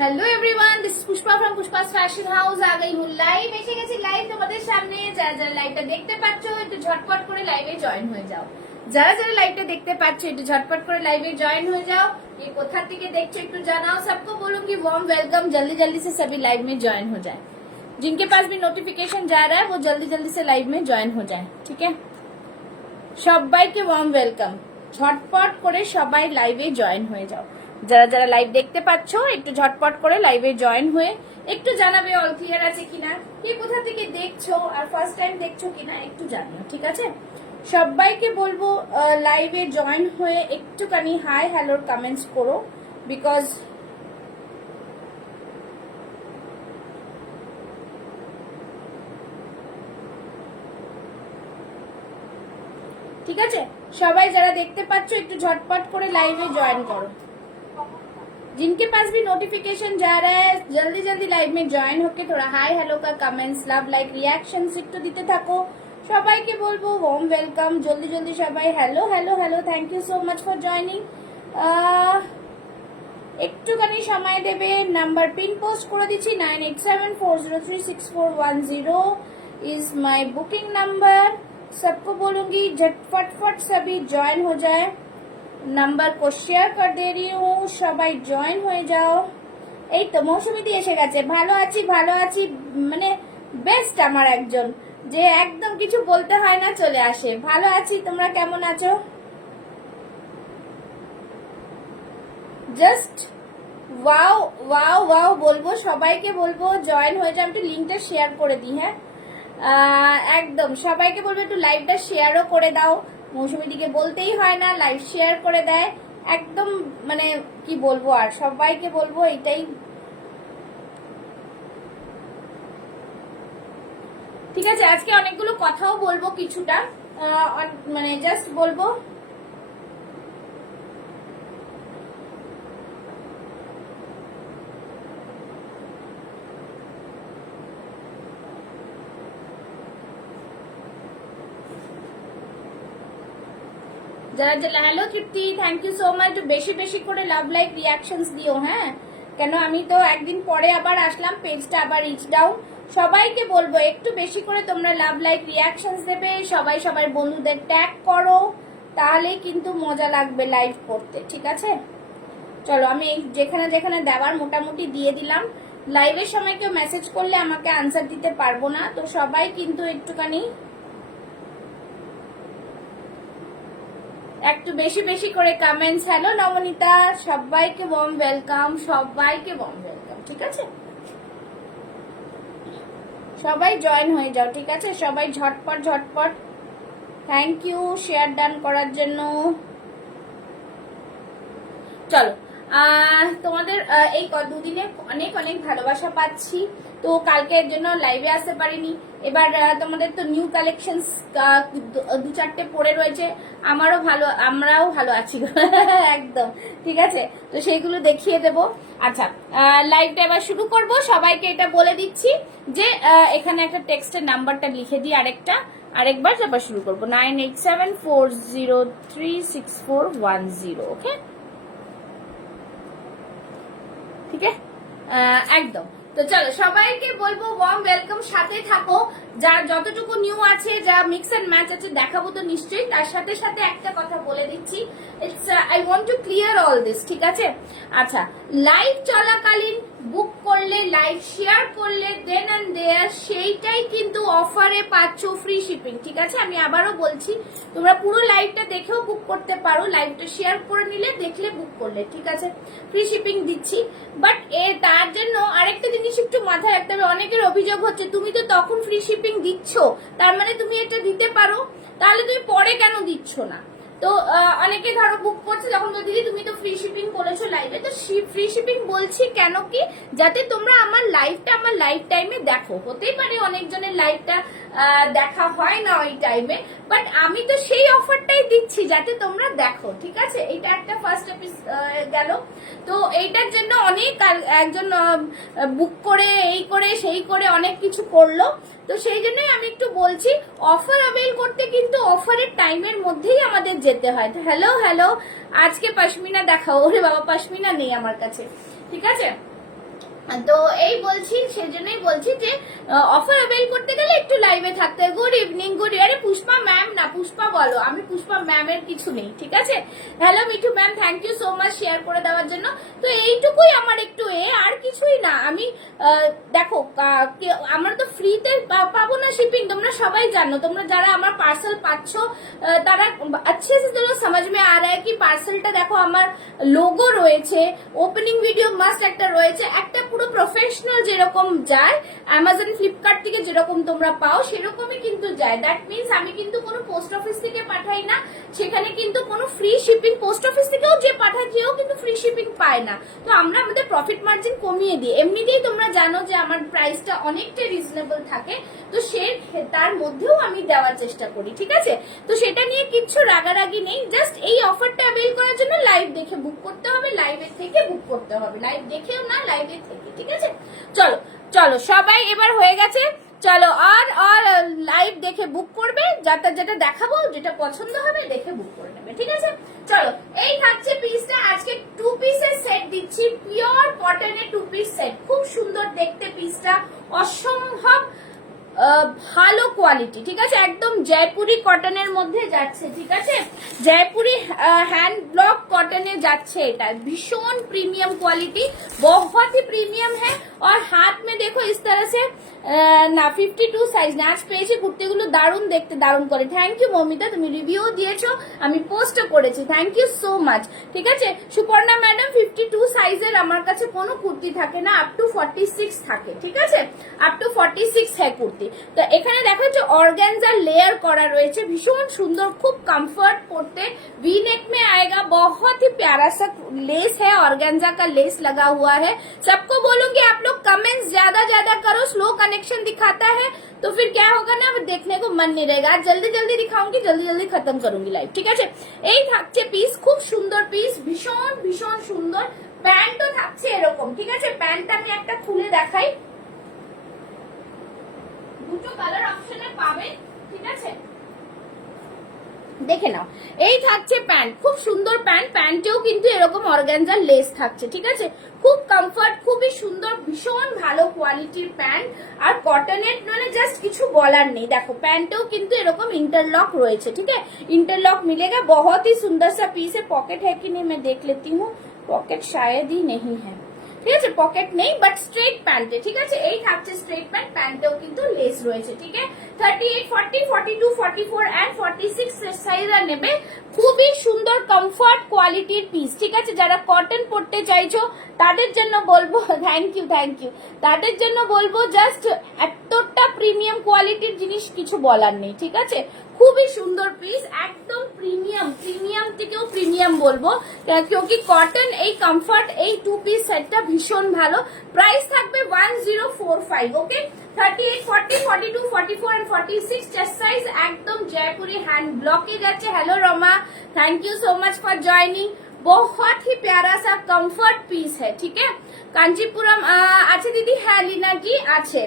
Hello everyone, this is Pushpa from Pushpa's fashion house. आ गई हूँ লাইভ, এসে গেছি লাইভ তোমাদের সামনে। যারা যারা লাইভটা দেখতে পাচ্ছ একটু ঝটপট করে লাইভে জয়েন হয়ে যাও। যারা যারা লাইভটা দেখতে পাচ্ছ একটু ঝটপট করে लाइव ज्वाइन हो जाओ। ये कोथा থেকে দেখছো একটু জানাও। सबको बोलूंगी वार्म वेलकम, जल्दी जल्दी से सभी लाइव में ज्वाइन हो जाए। जिनके पास भी नोटिफिकेशन जा रहा है वो जल्दी जल्दी से लाइव में ज्वाइन हो जाए, ठीक है। সবাইকে ওয়ার্ম ওয়েলকাম। ঝটপট করে সবাই লাইভে জয়েন হয়ে যাও। যারা যারা লাইভ দেখতে পাচ্ছ একটু ঝটপট করে লাইভে জয়েন হয়ে একটু জানাবে অল ক্লিয়ার আছে কিনা, কে কোথা থেকে দেখছো আর ফার্স্ট টাইম দেখছো কিনা একটু জানিও, ঠিক আছে। সবাইকে বলবো লাইভে জয়েন হয়ে একটুখানি হাই হ্যালোর কমেন্টস করো, বিকজ ঠিক আছে। সবাই যারা দেখতে পাচ্ছ একটু ঝটপট করে লাইভে জয়েন করো। जिनके पास भी नोटिफिकेशन जा रहा है जल्दी जल्दी लाइव में ज्वाइन होके थोड़ा हाई हेलो का कमेंट्स लव लाइक रिएक्शन একটু দিতে থাকো। সবাইকে বলবো ওয়ার্ম ওয়েলকাম, জলদি জলদি সবাই hello hello hello. Thank you so much for joining. একটুখানি সময় দেবে। নাম্বার পিন পোস্ট করে দিচ্ছি 9874036410 इज माय बुकिंग नंबर। सबको बोलूंगी झटफट सभी ज्वाइन हो जाए। নাম্বার को শেয়ার कर दे रही हूँ, সবাই জয়েন হয়ে যাও। এই তো মৌসুমীদি এসে গেছে। ভালো আছি মানে বেস্ট আমার একজন, যে একদম কিছু বলতে হয় না চলে আসে। ভালো আছি, তোমরা কেমন আছো? জাস্ট ওয়াও ওয়াও ওয়াও বলবো, সবাইকে বলবো জয়েন হয়ে যাও। একটু লিঙ্কটা শেয়ার করে দিই, হ্যাঁ একদম সবাইকে বলবো একটু লাইভটা শেয়ারও করে দাও। মৌসুমীদিকে বলতেই হয় না, লাইভ শেয়ার করে দেয় একদম। মানে কি বলবো, আর সবাইকে বলবো এটাই, ঠিক আছে। আজকে অনেকগুলো কথাও বলবো, কিছুটা মানে জাস্ট বলবো। যারা যারা hello Tripti, thank you so much. বেশি বেশি করে লাভ লাইক রিয়াকশনস দিও, হ্যাঁ। কেন আমি তো একদিন পরে আবার আসলাম, পেজটা আবার রিচ ডাউন। সবাইকে বলবো একটু বেশি করে তোমরা লাভ লাইক রিয়াকশনস দেবে। সবাই সবার বন্ধুদের ট্যাগ করো, তাহলেই কিন্তু মজা লাগবে লাইভ করতে, ঠিক আছে। চলো আমি যেখানে যেখানে দেওয়ার মোটামুটি দিয়ে দিলাম। লাইভের সময় কেউ মেসেজ করলে আমাকে আনসার দিতে পারবো না, তো সবাই কিন্তু একটুখানি একটু বেশি বেশি করে কমেন্টস। হ্যালো নবনীতা, সবাইকে ওয়ার্ম ওয়েলকাম, সবাইকে ওয়ার্ম ওয়েলকাম, ঠিক আছে। সবাই জয়েন হয়ে যাও, ঠিক আছে। সবাই ঝটপট ঝটপট। থ্যাংক ইউ শেয়ার ডান করার জন্য। চলো তোমাদের এই দুদিনে অনেক অনেক ভালোবাসা পাচ্ছি। তো কালকের জন্য লাইভে আসতে পারিনি। এবার তোমাদের তো নিউ কালেকশন দু চারটে পড়ে রয়েছে। আমরাও ভালো আছি একদম, ঠিক আছে। তো সেইগুলো দেখিয়ে দেব। আচ্ছা, লাইভটা এবার শুরু করব। সবাইকে এটা বলে দিচ্ছি যে এখানে একটা টেক্সটের নাম্বারটা লিখে দিই আরেকবার তারপর শুরু করবো। 9874036410, ওকে, ঠিক আছে একদম। তো চলো সবাইকে বলবো ওয়ার্ম ওয়েলকাম, সাথে থাকো। যা যতটুকু নিউ আছে, যা মিক্স এন্ড ম্যাচ আছে দেখাবো তো নিশ্চয়ই। তার সাথে সাথে একটা কথা বলে দিচ্ছি, it's I want to clear all this, ঠিক আছে। আচ্ছা, লাইভ চলাকালীন বুক করলে, লাইভ শেয়ার করলে দেন এন্ড দেয়ার সেইটাই কিন্তু অফারে পাচ্ছ ফ্রি শিপিং, ঠিক আছে। আমি আবারও বলছি, তোমরা পুরো লাইভটা দেখেও বুক করতে পারো। লাইভটা শেয়ার করে নিলে, দেখলে বুক করলে, ঠিক আছে। ফ্রি শিপিং দিচ্ছি, বাট তার জন্য আরেকটা জিনিস একটু মাথায় রাখতে হবে। অনেকের অভিযোগ হচ্ছে তুমি তো তখন ফ্রি শিপিং দিচ্ছ, তার মানে তুমি এটা দিতে পারো, তাহলে তুমি পরে কেন দিচ্ছ না। তো অনেকে ধরো বুক করছে, যখন দিদি তুমি তো ফ্রি শিপিং বলেছো লাইভে, তো ফ্রি শিপিং বলছি কেন কি, যাতে তোমরা আমার লাইভটা আমার লাইভ টাইমে দেখো। হতেই পারে অনেকজনের লাইভটা দেখা হয় না ওই টাইমে, বাট আমি তো সেই অফারটাই দিচ্ছি যাতে তোমরা দেখো, ঠিক আছে। এটা একটা ফার্স্ট গেল। তো এইটার জন্য অনেক একজন বুক করে এই করে সেই করে অনেক কিছু করলো। তো সেই জন্যই আমি একটু বলছি, অফার অ্যাভেল করতে কিন্তু অফারের টাইমের মধ্যেই আমাদের যেতে হয়। তো হ্যালো হ্যালো, আজকে পশমিনা দেখাও। ওরে বাবা, পশমিনা নেই আমার কাছে, ঠিক আছে। তো এই বলছি, সেজন্যই বলছি যে অফার অ্যাভেল করতে গেলে একটু লাইভে থাকতে হয়। গুড ইভিনিং, গুড, আরে পুষ্পা ম্যাম না, পুষ্পা বলো, আমি পুষ্পা ম্যামের কিছু নেই, ঠিক আছে। Hello Mithu ma'am, thank you so much share করে দেওয়ার জন্য। তো এইটুকুই আমার একটু আর কিছুই না। আমি দেখো আমরা তো ফ্রিতে পাবো না শিপিং, তোমরা সবাই জানো। তোমরা যারা আমার পার্সেল পাচ্ছ তারা अच्छे से चलो समझ में आ रहा है कि পার্সেলটা দেখো আমার লোগো রয়েছে, ওপেনিং ভিডিও মাস্ট একটা রয়েছে, একটা পুরো প্রফেশনাল যেরকম যায় অ্যামাজন ফ্লিপকার্ট থেকে যেরকম তোমরা পাও সেরকমই কিন্তু যায়। দ্যাট মিনস আমি কিন্তু কোনো পোস্ট অফিস থেকে পাঠাই না, সেখানে কিন্তু কোনো ফ্রি শিপিং, পোস্ট অফিস থেকেও যে পাঠায় যেও কিন্তু ফ্রি শিপিং পায় না। তো আমরা আমাদের প্রফিট মার্জিন কমিয়ে দিই। এমনিতেই তোমরা জানো যে আমার প্রাইসটা অনেকটা রিজনেবল থাকে, তো তার মধ্যেও আমি দেওয়ার চেষ্টা করি, ঠিক আছে। তো সেটা নিয়ে কিচ্ছু রাগারাগি নেই, জাস্ট এই অফারটা অ্যাভেল করার জন্য লাইভ দেখে বুক করতে হবে, লাইভে থেকে বুক করতে হবে, লাইভ দেখেও না, লাইভে থেকে, ঠিক আছে। চলো চলো সবাই এবার হয়ে গেছে, চলো আর লাইভ দেখে বুক করবে, যেটা দেখাবো যেটা পছন্দ হবে দেখে বুক করে নেবে, ঠিক আছে। চলো এই থাকছে পিসটা, আজকে 2 পিসের সেট দিচ্ছি, পিওর কটনের 2 পিস সেট, খুব সুন্দর দেখতে পিসটা, অসম্ভব ভালো কোয়ালিটি, ঠিক আছে। একদম জয়পুরি কটনের মধ্যে যাচ্ছে, ঠিক আছে, জয়পুরি हैंड ब्लॉक कॉटने যাচ্ছে, এটা ভীষণ প্রিমিয়াম কোয়ালিটি, बहुत ही প্রিমিয়াম है। और हाथ में देखो इस तरह से না 52 সাইজ না, আজ পেয়েছি কুর্তিগুলো দারুণ দেখতে, দারুণ করে। থ্যাংক ইউ মমিতা, তুমি রিভিউ দিয়েছো, আমি পোস্টও করেছি, থ্যাংক ইউ সো মাচ, ঠিক আছে। সুপর্ণা ম্যাডাম 52 সাইজের আমার কাছে কোনো কুর্তি থাকে না, আপ টু 46 থাকে, ঠিক আছে, আপ টু 46 হ্যাঁ কুর্তি। তো এখানে দেখো যে অর্গানজার লেয়ার করা রয়েছে, ভীষণ সুন্দর, খুব কমফर्ट পড়তে, वी नेक में आएगा, बहुत ही प्यारा सा लेस है, ऑर्गेन्जा का लेस लगा हुआ है। सबको बोलूंगी आप लोग कमेंट्स ज्यादा करो, स्लो कनेक्शन दिखाता है तो फिर क्या होगा ना, देखने को मन नहीं रहेगा। आज जल्दी जल्दी दिखाऊंगी, जल्दी जल्दी खत्म करूंगी लाइव, ठीक है। এই থাকছে পিস, খুব সুন্দর পিস, ভীষণ ভীষণ সুন্দর। প্যান্টও থাকছে এরকম, ঠিক আছে। প্যান্টটা আমি একটা খুলে দেখাই, দুটো কালার অপশনে পাবে, ঠিক আছে, দেখে নাও। এই থাকছে প্যান্ট, খুব সুন্দর প্যান্ট, প্যান্টেও কিন্তু এরকম অর্গানজার লেস থাকছে, ঠিক আছে, খুব কমফর্ট, খুবই সুন্দর, ভীষণ ভালো কোয়ালিটির প্যান্ট। আর কটনের মানে জাস্ট কিছু বলার নেই। দেখো প্যান্টেও কিন্তু এরকম इंटरलॉक রয়েছে, ঠিক আছে, इंटरलॉक मिलेगा, बहुत ही सुंदर सा पीस है। पॉकेट है कि नहीं मैं देख लेती हूँ, पॉकेट शायद ही नहीं है, ঠিক আছে, পকেট নেই, বাট স্ট্রেট প্যান্টে, ঠিক আছে। এই থাকছে স্ট্রেট প্যান্ট, প্যান্টেও কিন্তু লেস রয়েছে, ঠিক আছে। 38, 40, 42, 44 এন্ড 46 সাইজরা নেবে, খুবই সুন্দর কমফর্ট কোয়ালিটির পিস, ঠিক আছে। যারা কটন পরতে চাইছো তাদের জন্য বলবো থ্যাংক ইউ, তাদের জন্য বলবো জাস্ট এতটা প্রিমিয়াম কোয়ালিটির জিনিস কিছু বলার নেই, ঠিক আছে। খুবই সুন্দর পিস, একদম প্রিমিয়াম, প্রিমিয়াম থেকেও প্রিমিয়াম বলবো, क्योंकि কটন এই কমফর্ট এই 2 পিস সেটটা ভীষণ ভালো। প্রাইস থাকবে 1045, ওকে। 38, 40, 42, 44 एंड 46 চেস্ট সাইজ, একদম জয়পুরি হ্যান্ড ব্লকে যাচ্ছে। Hello Rama, thank you so much for joining. बहुत ही प्यारा सा कंफर्ट पीस है, ठीक है। কাঞ্চিপুরম আছে দিদি, হ্যাঁ লীনা কি আছে,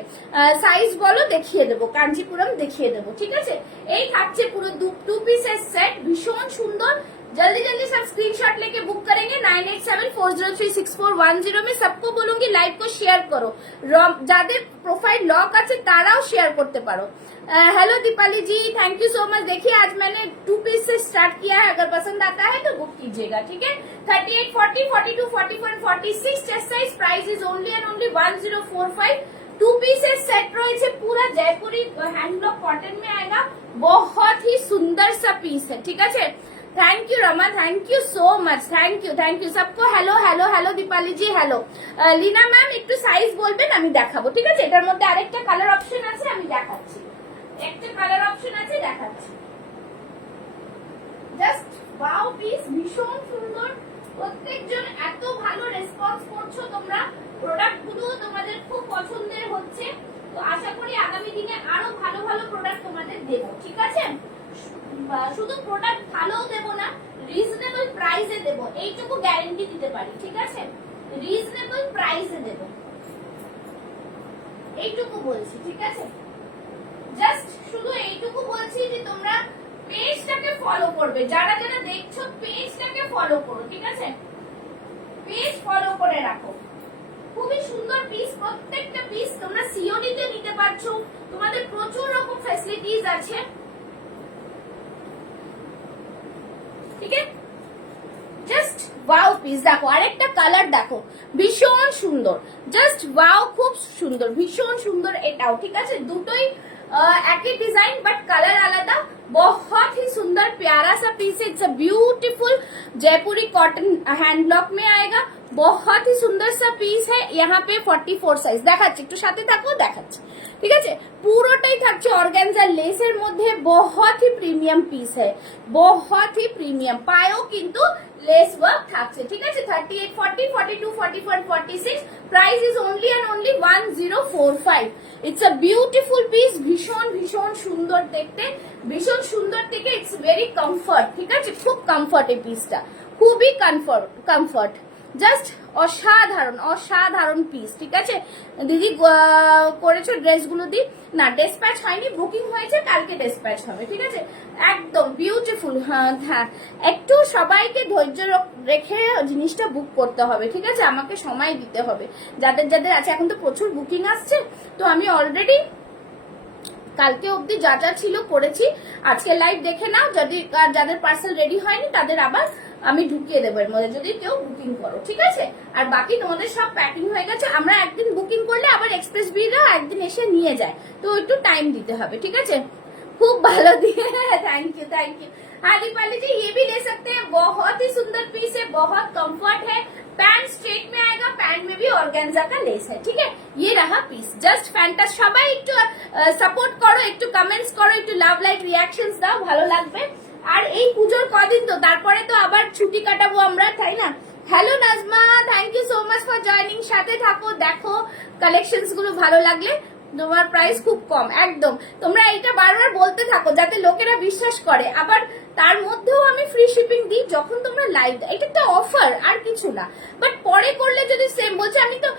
সাইজ বলো দেখিয়ে দেবো, কাঞ্চিপুরম দেখিয়ে দেবো, ঠিক আছে। এই থাকছে পুরো 2 পিসের সেট, ভীষণ সুন্দর। जल्दी जल्दी सब स्क्रीनशॉट लेके बुक करेंगे। 9874036410 में सबको बोलूंगी लाइव को शेयर करो, যাদের প্রোফাইল লক আছে তারাও শেয়ার করতে পারো। Hello Deepali ji, thank you so much. देखिए आज मैंने 2 पीस से स्टार्ट किया है, अगर पसंद आता है तो बुक कीजिएगा, ठीक है। 38, 40, 42, 44 and 46 chest size, price is only and only 1045। 2 pieces set रहे पूरा जयपुरी हैंड ब्लॉक कॉटन में आएगा, बहुत ही सुंदर सा पीस है, ठीक है। Thank you Rama, thank you so much, thank you सबको। हेलो हेलो हेलो दीपाली जी, हेलो লীনা ম্যাম, একটু সাইজ বলবেন আমি দেখাবো, ঠিক আছে। এটার মধ্যে আরেকটা কালার অপশন আছে, আমি দেখাচ্ছি, একটা কালার অপশন আছে দেখাচ্ছি। জাস্ট ওয়াও পিস, ভীষণ সুন্দর, প্রত্যেকজন এত ভালো রেসপন্স করছো তোমরা, প্রোডাক্ট গুলো তোমাদের খুব পছন্দের হচ্ছে। তো আশা করি আগামী দিনে আরো ভালো ভালো প্রোডাক্ট তোমাদের দেবো, ঠিক আছে। শুধু প্রোডাক্ট ভালো দেবো না, রিজনেবল প্রাইসে দেবো, এইটুকু গ্যারান্টি দিতে পারি, ঠিক আছে। রিজনেবল প্রাইসে দেবো, এইটুকু বলছি, ঠিক আছে। জাস্ট শুধু এইটুকু বলছি যে তোমরা পেজটাকে ফলো করবে, যারা যারা দেখছো পেজটাকে ফলো করো, ঠিক আছে, পেজ ফলো করে রাখো। খুব খুবই সুন্দর পিস, প্রত্যেকটা পিস তোমরা সিওডি তে নিতে পারছো, তোমাদের প্রচুর রকম ফ্যাসিলিটিস আছে, ঠিক আছে। জাস্ট ওয়াও পিস দেখো, আরেকটা কালার দেখো ভীষণ সুন্দর, জাস্ট ওয়াও, খুব সুন্দর, ভীষণ সুন্দর এটাও, ঠিক আছে। দুটোই একই डिजाइन बट कलर अलग, बहुत ही सुंदर प्यारा सा पीस है। It's a beautiful Jaipuri cotton hand block में आएगा, बहुत ही सुंदर सा पीस है। यहाँ पे 44 সাইজ দেখাচ্ছি, একটু সাথে থাকো দেখাচ্ছি, ঠিক আছে। পুরোটাই থাকছে অর্গানজা লেসের মধ্যে, बहुत ही প্রিমিয়াম পিস है, बहुत ही প্রিমিয়াম। পায়েও কিন্তু লেস ওয়ার্ক থাকছে, ঠিক আছে। 38, 40, 42, 44, 46 price is only and only 1045। It's a beautiful piece, ভীষণ ভীষণ সুন্দর দেখতে, ভীষণ সুন্দর থেকে ইটস ভেরি কমফর্ট, ঠিক আছে। খুব কমফর্ট এই পিসটা, খুবই কমফর্ট, জাস্ট অসাধারণ অসাধারণ পিস, ঠিক আছে। দিদি করেছো ড্রেসগুলো দি না, ডেসপ্যাচ হয়নি, বুকিং হয়েছে, কালকে ডেসপ্যাচ হবে, ঠিক আছে। একদম বিউটিফুল। হ্যাঁ, একটু সবাইকে ধৈর্য রেখে জিনিসটা বুক করতে হবে, ঠিক আছে। আমাকে সময় দিতে হবে, যাদের যাদের আছে। এখন তো প্রচুর বুকিং আসছে, তো আমি অলরেডি কালকে অবধি যা যা ছিল করেছি। আজকে লাইভ দেখে নাও, যদি যাদের পার্সেল রেডি হয়নি তাদের আবার আমি ঢুকিয়ে দেবো এর মধ্যে, যদি কেউ বুকিং করো, ঠিক আছে। আর বাকি তোমাদের সব প্যাকিং হয়ে গেছে। আমরা একদিন বুকিং করলে আবার এক্সপ্রেস বিরা একদিন এসে নিয়ে যায়, তো একটু টাইম দিতে হবে, ঠিক আছে। খুব ভালো দিয়ে, थैंक यू हाँ दीपाली जी, ये भी ले सकते हैं, बहुत ही सुंदर पीस है, बहुत कंफर्ट है। पैंट स्ट्रेट में आएगा, पैंट में भी ऑर्गेन्जा का लेस है, ठीक है। ये रहा पीस, जस्ट फैंटास। সবাই একটু সাপোর্ট করো, একটু কমেন্টস করো, একটু লাভ লাইক রিঅ্যাকশনস দাও, ভালো লাগবে। আর এই পুজোর কদিন তো, তারপরে তো আবার ছুটি কাটাবো আমরা, তাই না। Hello Nazma, thank you so much for joining. সাথে থাকো, দেখো কালেকশনস গুলো, ভালো লাগলে। তোমার প্রাইস খুব কম, একদম। তোমরা এইটা বারবার বলতে থাকো যাতে লোকেরা বিশ্বাস করে। আবার তার মধ্যেও আমি ফ্রি শিপিং দিই যখন তোমরা লাইভ, এটা একটা অফার আর কিছু না। বাট পরে করলে যদি সেম বলছে, আমি তো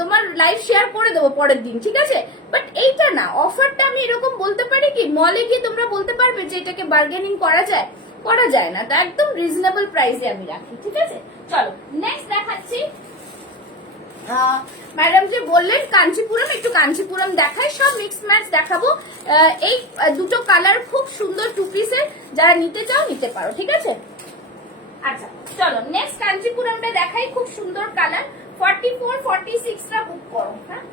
তোমার লাইভ শেয়ার করে দেবো পরের দিন, ঠিক আছে। বাট এইটা না, অফারটা আমি এরকম বলতে পারি কি, মলে গিয়ে তোমরা বলতে পারবে যে এটাকে বার্গেনিং করা যায়, করা যায় না। তা একদম রিজনেবল প্রাইসে আমি রাখি, ঠিক আছে। চলো নেক্সট দেখাচ্ছি। ম্যাডাম যে বললেন কাঞ্চিপুরম, একটু কাঞ্চিপুরম দেখাই, সব মিক্স ম্যাচ দেখাবো। এই দুটো কালার খুব সুন্দর, টু পিসের, যারা নিতে চাও নিতে পারো, ঠিক আছে। আচ্ছা চলো নেক্সট কাঞ্চিপুরমটা দেখাই, খুব সুন্দর কালার। 44, 46 টা বুক করো, হ্যাঁ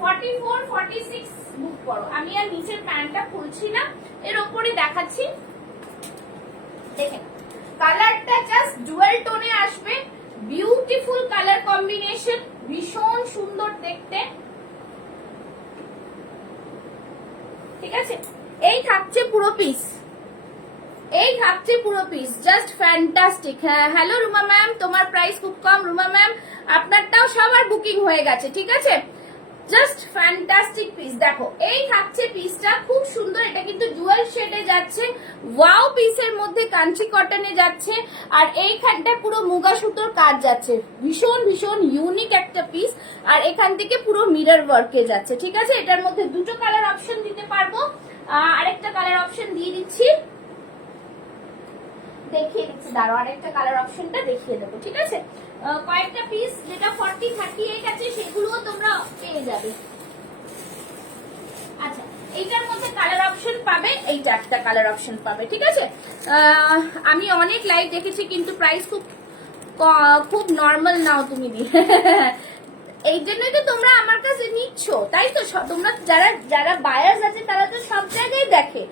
44, 46 বুক করো। আমি আর নিচের প্যান্টটা খুলছি না, এর ওপরই দেখাচ্ছি। দেখেন কালারটা জাস্ট ডুয়াল টোনে আসবে, বিউটিফুল কালার কম্বিনেশন, ভীষণ সুন্দর দেখতে, ঠিক আছে। এই থাকছে পুরো পিস, এই থাকছে পুরো পিস, জাস্ট ফ্যান্টাস্টিক। হ্যাঁ হ্যালো রুমা ম্যাম, তোমার প্রাইস খুব কম। রুমা ম্যাম আপনারটাও সবার বুকিং হয়ে গেছে, ঠিক আছে। জাস্ট ফ্যান্টাস্টিক পিস, দেখো এই থাকছে পিসটা, খুব সুন্দর। এটা কিন্তু ডুয়াল শেডে যাচ্ছে, ওয়াও পিসের মধ্যে কাঞ্চি কটনে যাচ্ছে, আর এইখানটা পুরো মুগা সুতোর কাজ যাচ্ছে, ভীষণ ভীষণ ইউনিক একটা পিস। আর এখান থেকে পুরো মিরর ওয়ার্কে যাচ্ছে, ঠিক আছে। এটার মধ্যে দুটো কালার অপশন দিতে পারবো, আরেকটা কালার অপশন দিয়ে দিচ্ছি, দেখিয়ে দিচ্ছি, দাঁড়াও আরেকটা কালার অপশনটা দেখিয়ে দেবো, ঠিক আছে। কয়েকটা পিস যেটা 40, 38 আছে সেগুলোও তোমরা পেয়ে যাবে। আচ্ছা এইটার মধ্যে কালার অপশন পাবে, এইটা একটা কালার অপশন পাবে, ঠিক আছে। আমি অনেক লাইভ দেখেছি, কিন্তু প্রাইস খুব নর্মাল নাও তুমি দিয়ে, এই জন্যই তো তোমরা আমার কাছে নিচ্ছ, তাই তো। তোমরা যারা যারা বায়ার্স আছে তারা তো সব জায়গায় দেখে,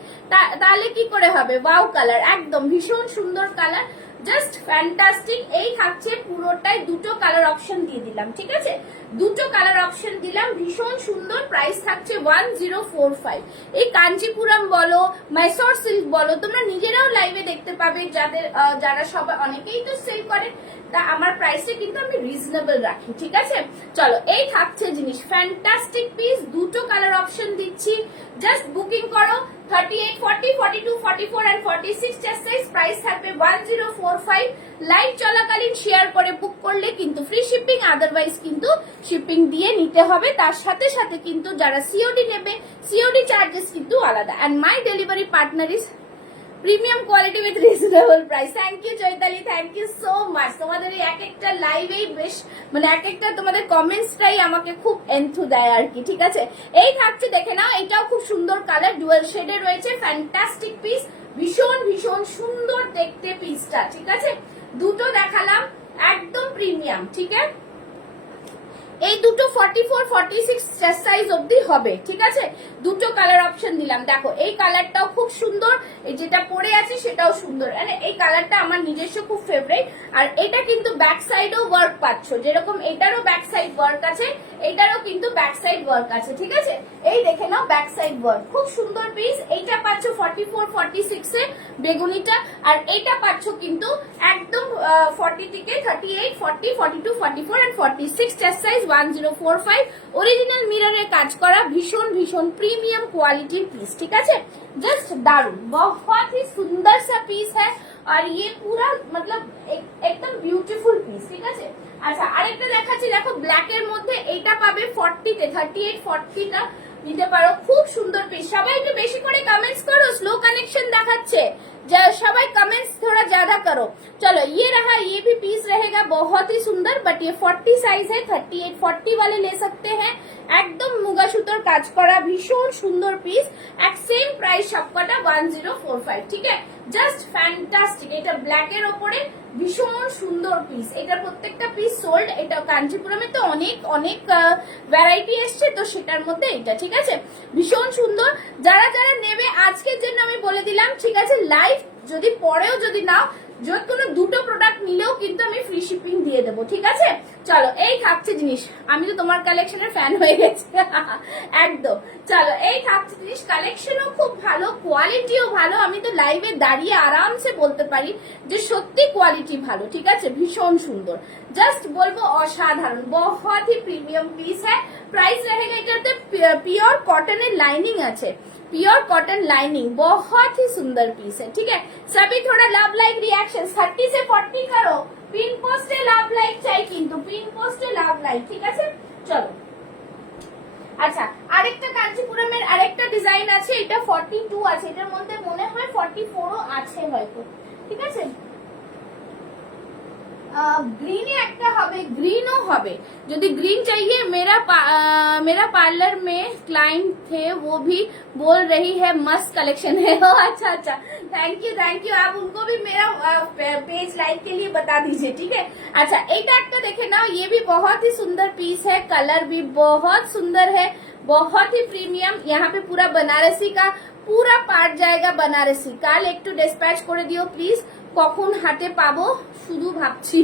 তাহলে কি করে হবে। ওয়াও কালার, একদম ভীষণ সুন্দর কালার, জাস্ট ফ্যান্টাস্টিক। এই থাকছে পুরোটাই, দুটো কালার অপশন দিয়ে দিলাম, ঠিক আছে। দুটো কালার অপশন দিলাম, ভীষণ সুন্দর। প্রাইস থাকছে 1045। এই কাঞ্চিপুরম বলো, মাইসোর সিল্ক বলো, তোমরা নিজেরাও লাইভে দেখতে পাবে, যারা সবাই অনেকেই তো সেল করে। তা আমার প্রাইসে কিন্তু আমি রিজনেবল রাখি, ঠিক আছে। চলো এই থাকছে জিনিস, ফ্যান্টাস্টিক পিস, দুটো কালার অপশন দিচ্ছি, জাস্ট বুকিং করো। 38, 40, 42, 44 and 46 চেস্ট সাইজ, প্রাইস থাকবে 1045। লাইভ চলাকালীন শেয়ার করে বুক করলে কিন্তু ফ্রি শিপিং, আদারওয়াইজ কিন্তু শিপিং দিয়ে নিতে হবে। তার সাথে সাথে কিন্তু যারা সিওডি নেবে, সিওডি চার্জেস কিন্তু আলাদা। And my delivery partner is premium quality with reasonable price. Thank you Chaitali, thank you so much. তোমাদের এই এক একটা লাইভেই বেশ মানে এক একটা তোমাদের কমেন্টসটাই আমাকে খুব এন্থু দেয় আর কি, ঠিক আছে। এই থাকছে দেখে নাও, এটাও খুব সুন্দর কালার, ডুয়াল শেডে রয়েছে, ফ্যান্টাস্টিক পিস, ভীষণ ভীষণ সুন্দর দেখতে পিসটা, ঠিক আছে। দুটো দেখালাম একদম প্রিমিয়াম, ঠিক আছে। এই দুটো 44 46 চেস্ট সাইজ অবধি হবে, ঠিক আছে। দুটো কালার অপশন দিলাম, দেখো এই কালারটাও খুব সুন্দর, এই যেটা পরে আছে সেটাও সুন্দর, মানে এই কালারটা আমার নিজস্ব খুব ফেভারিট। আর এটা কিন্তু ব্যাক সাইডও ওয়ার্ক পাচ্ছ, যেরকম এটারও ব্যাক সাইড ওয়ার্ক আছে, এটারও কিন্তু ব্যাক সাইড ওয়ার্ক আছে, ঠিক আছে। এই দেখে নাও ব্যাক সাইড ওয়ার্ক, খুব সুন্দর পিস। এইটা পাচ্ছ 44 46 এ বেগুনিটা, আর এইটা পাচ্ছ কিন্তু একদম 40 থেকে 38 40 42 44 and 46 chest size 1045, original mirror काज करा, भीषण भीषण प्रीमियम क्वालिटी पीस, ठीक है। जस्ट दारुण, बहुत ही सुंदर सा पीस है और ये पूरा मतलब एकदम ब्यूटीफुल पीस, ठीक है। अच्छा আরেকটা দেখাচ্ছি, দেখো ব্ল্যাকের মধ্যে এইটা পাবে 40 তে 38 40 টা নিতে পারো, খুব সুন্দর পিস। সবাই একটু বেশি করে কমেंट्स करो, स्लो कनेक्शन দেখাচ্ছে, सबाई कमेंट्स थोड़ा ज्यादा करो। चलो ये रहा, ये भी पीस रहेगा बहुत ही सुंदर, बट ये 40 साइज है, 38 40 वाले ले सकते हैं। एकदम मुगा सुतोर काज करा भीषण सुंदर पीस, एक सेम प्राइस सबकटा 1045, ठीक है। জাস্ট ফ্যান্টাস্টিক, এটা ব্ল্যাকের ওপরে ভীষণ সুন্দর পিস, এটা প্রত্যেকটা পিস সোল্ড। এটা কাঞ্চিপুরমে তো অনেক অনেক ভ্যারাইটি এসছে, তো সেটার মধ্যে এটা, ঠিক আছে। ভীষণ সুন্দর, যারা যারা নেবে আজকের জন্য আমি বলে দিলাম, ঠিক আছে। লাইভ যদি পরেও যদি নাও, যদি কোনো দুটো প্রোডাক্ট নিলেও কিন্তু আমি ফ্রি শিপিং দিয়ে দেবো, ঠিক আছে। চলো এই থাকছে জিনিস, আমি তো তোমার কালেকশনের ফ্যান হয়ে গেছি একদম। চলো এই থাকছে জিনিস, কালেকশনও খুব ভালো, কোয়ালিটিও ভালো, আমি তো লাইভে দাঁড়িয়ে আরামসে বলতে পারি যে সত্যি কোয়ালিটি ভালো, ঠিক আছে। ভীষণ সুন্দর, জাস্ট বলবো অসাধারণ, बहुत ही प्रीमियम पीस है। प्राइस रहेगा, এটাতে পিওর কটনের লাইনিং আছে, प्योर कॉटन लाइनिंग, बहुत ही सुंदर पीस है, ठीक है। सभी थोड़ा लव लाइक रिएक्शन 30 से 40 करो, पिन पोस्टे लव लाइक चाहिए, किंतु पिन पोस्टे लव लाइक, ठीक है। चलो আচ্ছা আরেকটা কাঞ্চিপুরমের আরেকটা ডিজাইন আছে, এটা 42 আছে, এটার মধ্যে মনে হয় 44ও আছে হয়তো, ঠিক আছে। ग्रीन একটা হবে, গ্রিনও হবে। যদি ग्रीन चाहिए, मेरा पार्लर में क्लाइंट थे, वो भी बोल रही है मस्त कलेक्शन है। अच्छा अच्छा, थैंक यू, आप उनको भी मेरा पेज लाइक के लिए बता दीजिए, ठीक है। अच्छा এইটা একটা দেখে নাও, ये भी बहुत ही सुंदर पीस है, कलर भी बहुत सुंदर है, बहुत ही प्रीमियम। यहाँ पे पूरा बनारसी का पूरा पार्ट जाएगा, बनारसी। কাল একটু ডিসপ্যাচ করে দিও প্লিজ, কখন হাতে পাবো শুধু ভাবছি।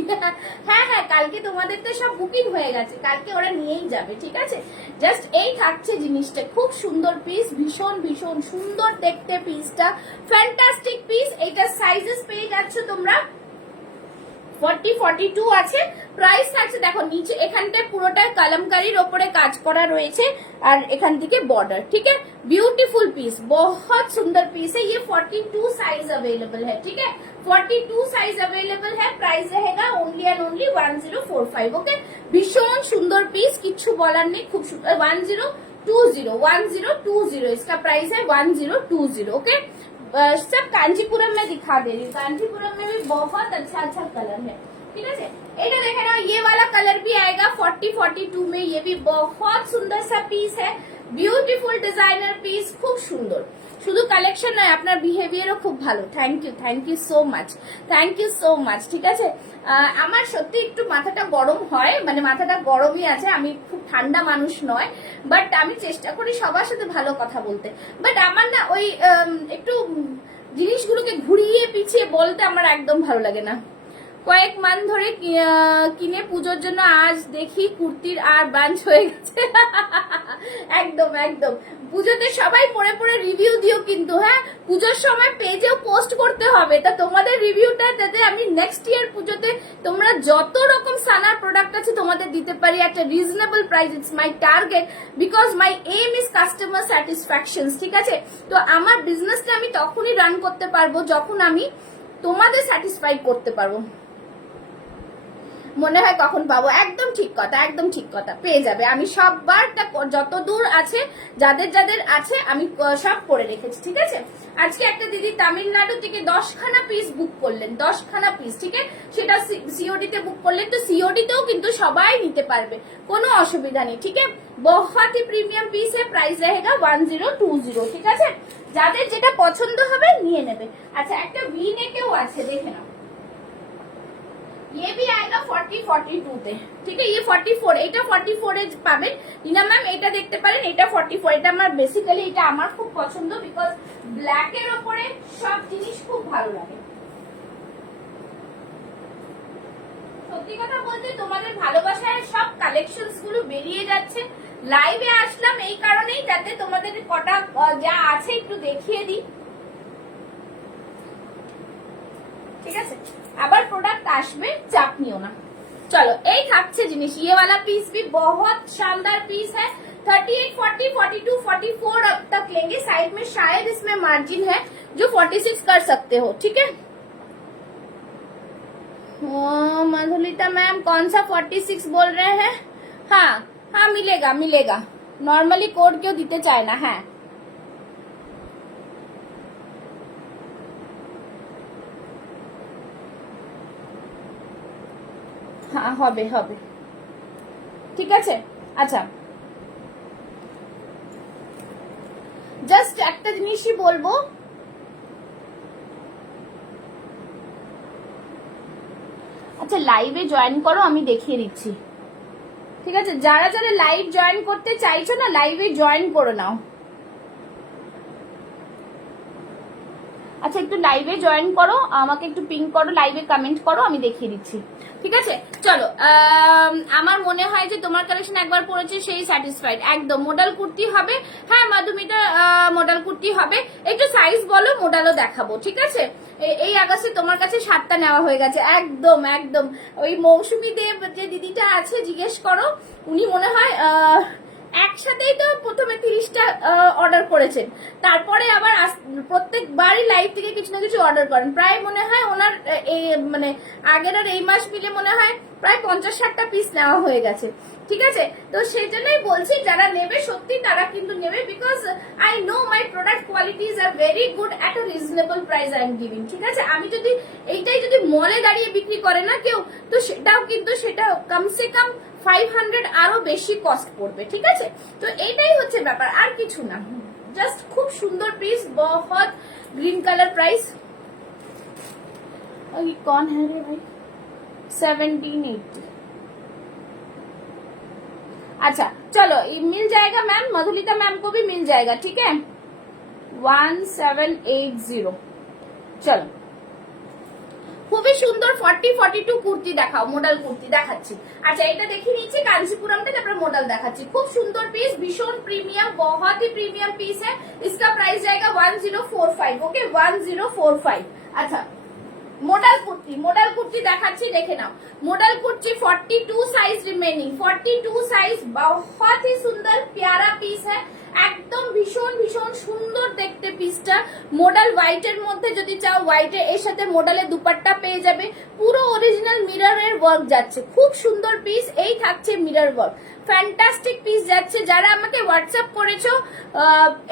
হ্যাঁ হ্যাঁ, কালকে তোমাদের তো সব বুকিং হয়ে গেছে, কালকে ওরা নিয়েই যাবে, ঠিক আছে। জাস্ট এই থাকছে জিনিসটা, খুব সুন্দর পিস, ভীষণ ভীষণ সুন্দর দেখতে পিসটা, ফ্যান্টাস্টিক পিস। এইটা সাইজেস পেয়ে যাচ্ছ তোমরা 40 42 আছে। প্রাইস থাকছে দেখো নিচে এখানটায় পুরোটা কলমকারীর ওপরে কাজ করা রয়েছে, আর এখান থেকে বর্ডার, ठीक है। ब्यूटीफुल पीस, बहुत सुंदर पीस है। ये 42 साइज अवेलेबल है, ठीक है। 42 साइज अवेलेबल है, प्राइस रहेगा ओनली एंड ओनली 1045, ओके। भीषण सुंदर पीस, किच्छु बोलार नेই, खूब सुंदर। 1020 इसका प्राइस है 1020, ओके। सब कांचीपुरम में दिखा दे रही हूँ, कांचीपुरम में भी बहुत अच्छा अच्छा कलर है, ठीक है। এটা দেখে নাও, ये वाला कलर भी आएगा 40 42 में, ये भी बहुत सुंदर सा पीस है, ब्यूटीफुल डिजाइनर पीस, খুব সুন্দর। শুধু কালেকশন নয়, আপনার বিহেভিয়ারও খুব ভালো। থ্যাংক ইউ সো মাচ, ঠিক আছে। আমার সত্যি একটু মাথাটা গরম হয়, মানে মাথাটা গরমই আছে, আমি খুব ঠান্ডা মানুষ নয়, বাট আমি চেষ্টা করি সবার সাথে ভালো কথা বলতে। বাট আমার না ওই একটু জিনিসগুলোকে ঘুরিয়ে পিছিয়ে বলতে আমার একদম ভালো লাগে না। কয়েক মান ধরে কিনে পুজোর জন্য আজ দেখি কুর্তির আর বাঞ্চ হয়ে গেছে। একদম একদম, পুজোতে সবাই পরে পরে রিভিউ দিও কিন্তু, হ্যাঁ পুজোর সময় পেজেও পোস্ট করতে হবে, তা তোমাদের রিভিউটা যাতে আমি নেক্সট ইয়ার পুজোতে তোমরা যত রকম সানার প্রোডাক্ট আছে তোমাদের দিতে পারি একটা reasonable price. It's my target, because my aim is customer satisfaction, ঠিক আছে। তো আমার বিজনেসটা আমি তখনই রান করতে পারবো যখন আমি তোমাদের স্যাটিসফাই করতে পারবো। মনে হয় কখন পাবো। একদম ঠিক কথা, একদম ঠিক কথা, পেয়ে যাবে। আমি সববারটা যত দূর আছে যাদের যাদের আছে আমি সব করে রেখেছি, ঠিক আছে। আজকে একটা দিদি তামিলনাড়ু থেকে 10খানা পিস বুক করলেন, 10খানা পিস, ঠিক আছে, সেটা সিওডি তে বুক করলেন। তো সিওডি তেও কিন্তু সবাই নিতে পারবে, কোনো অসুবিধা নেই, ঠিক আছে। बहुत ही প্রিমিয়াম পিস है, प्राइस रहेगा 1020, ঠিক আছে। যাদের যেটা পছন্দ হবে নিয়ে নেবে। আচ্ছা, একটা ভি নেকেও আছে, দেখে নাও। ये भी आएगा 40-42 তে, ঠিক আছে। ये 44, এটা 44 এ পাবেন। রিনা ম্যাম এটা দেখতে পারেন, এটা 44। এটা আমার বেসিক্যালি এটা আমার খুব পছন্দ, বিকজ ব্ল্যাক এর উপরে সব জিনিস খুব ভালো লাগে। সত্যি কথা বলতে তোমাদের ভালোবাসায় সব কালেকশনস গুলো বেরিয়ে যাচ্ছে। লাইভে আসলাম এই কারণেই, যাতে তোমাদের কটা যা আছে একটু দেখিয়ে দিই, ঠিক আছে। আবার প্রোডাক্ট আসবে, চাপ নিও না। चलो এই থাকছে জিনিস। ये वाला पीस भी बहुत शानदार पीस है। 38, 40, 42, 44 अब तक लेंगे। साइड में शायद इसमें मार्जिन है जो 46 कर सकते हो, ठीक है। मधुलिता मैम कौन सा 46 बोल रहे हैं? हाँ हाँ, मिलेगा मिलेगा। नॉर्मली कोड क्यों दीते चाहे ना, है হ্যাঁ, হবে হবে, ঠিক আছে। আচ্ছা, জাস্ট একটা জিনিসই বলবো, আচ্ছা লাইভে জয়েন করো, আমি দেখিয়ে দিচ্ছি, ঠিক আছে। যারা যারা লাইভ জয়েন করতে চাইছো না, লাইভে জয়েন করে নাও। আচ্ছা, একটু লাইভে জয়েন করো, আমাকে একটু পিং করো, লাইভে কমেন্ট করো, আমি দেখিয়ে দিচ্ছি, ঠিক আছে। চলো, আমার মনে হয় যে তোমার কালেকশন একবার পড়েছে সেই স্যাটিসফাইড। একদম মডেল কুর্তি হবে, হ্যাঁ মাধুমিতা, মডেল কুর্তি হবে। একটু সাইজ বলো, মডেলও দেখাবো, ঠিক আছে। এই আগস্টে তোমার কাছে 7টা নেওয়া হয়ে গেছে, একদম একদম। ওই মৌসুমী দেব যে দিদিটা আছে, জিজ্ঞেস করো, উনি মনে হয় একসাথেই তো প্রথমে 30টা অর্ডার করেছেন, তারপরে আবার প্রত্যেকবারই লাইভ থেকে কিছু না কিছু অর্ডার করেন। প্রায় মনে হয় ওনার মানে আগের আর এই মাস মিলে মনে হয় প্রায় 50-60টা পিস নেওয়া হয়ে গেছে, ঠিক আছে। তো সেই জন্যই বলছি, যারা নেবে সত্যি তারা কিন্তু নেবে, because I know my product qualities are very good at a reasonable price I am giving, ঠিক আছে। আমি যদি এইটাই যদি মলে দাঁড়িয়ে বিক্রি করে না কেউ, তো সেটাও কিন্তু সেটা কমসে কম 500 আরো বেশি কস্ট পড়বে, ঠিক আছে। তো এইটাই হচ্ছে ব্যাপার, আর কিছু না। জাস্ট খুব সুন্দর পিস, बहुत গ্রিন কালার প্রাইস। ये कौन है रे भाई? 1780। अच्छा चलो, ये मिल जाएगा मैम, मधुलिता मैम को भी मिल जाएगा, ठीक है। 1780। চলো, খুবই সুন্দর 40-42 কুর্তি দেখাও, মডেল কুর্তি দেখাচ্ছি। আচ্ছা, এটা দেখে নিচ্ছি কাঞ্চিপুরমটা, তারপরে মডেল দেখাচ্ছি। খুব সুন্দর পিস, ভীষণ প্রিমিয়াম, बहुत ही প্রিমিয়াম পিস है। इसका प्राइस जाएगा 1045, ओके 1045। আচ্ছা, মডেল কুর্তি, মডেল কুর্তি দেখাচ্ছি, দেখে নাও। Model kurti 42 size remaining, 42 size, बहुत ही সুন্দর প্যারা পিস है। একদম ভীষণ ভীষণ সুন্দর দেখতে পিসটা। মডেল হোয়াইটের মধ্যে যদি চাও, হোয়াইটে এর সাথে মডেলের দুপাট্টা পেয়ে যাবে। পুরো অরিজিনাল মিররের ওয়ার্ক যাচ্ছে, খুব সুন্দর পিস। এই থাকছে মিরর ওয়ার্ক, ফ্যান্টাস্টিক পিস যাচ্ছে। যারা আমাকে হোয়াটসঅ্যাপ করেছো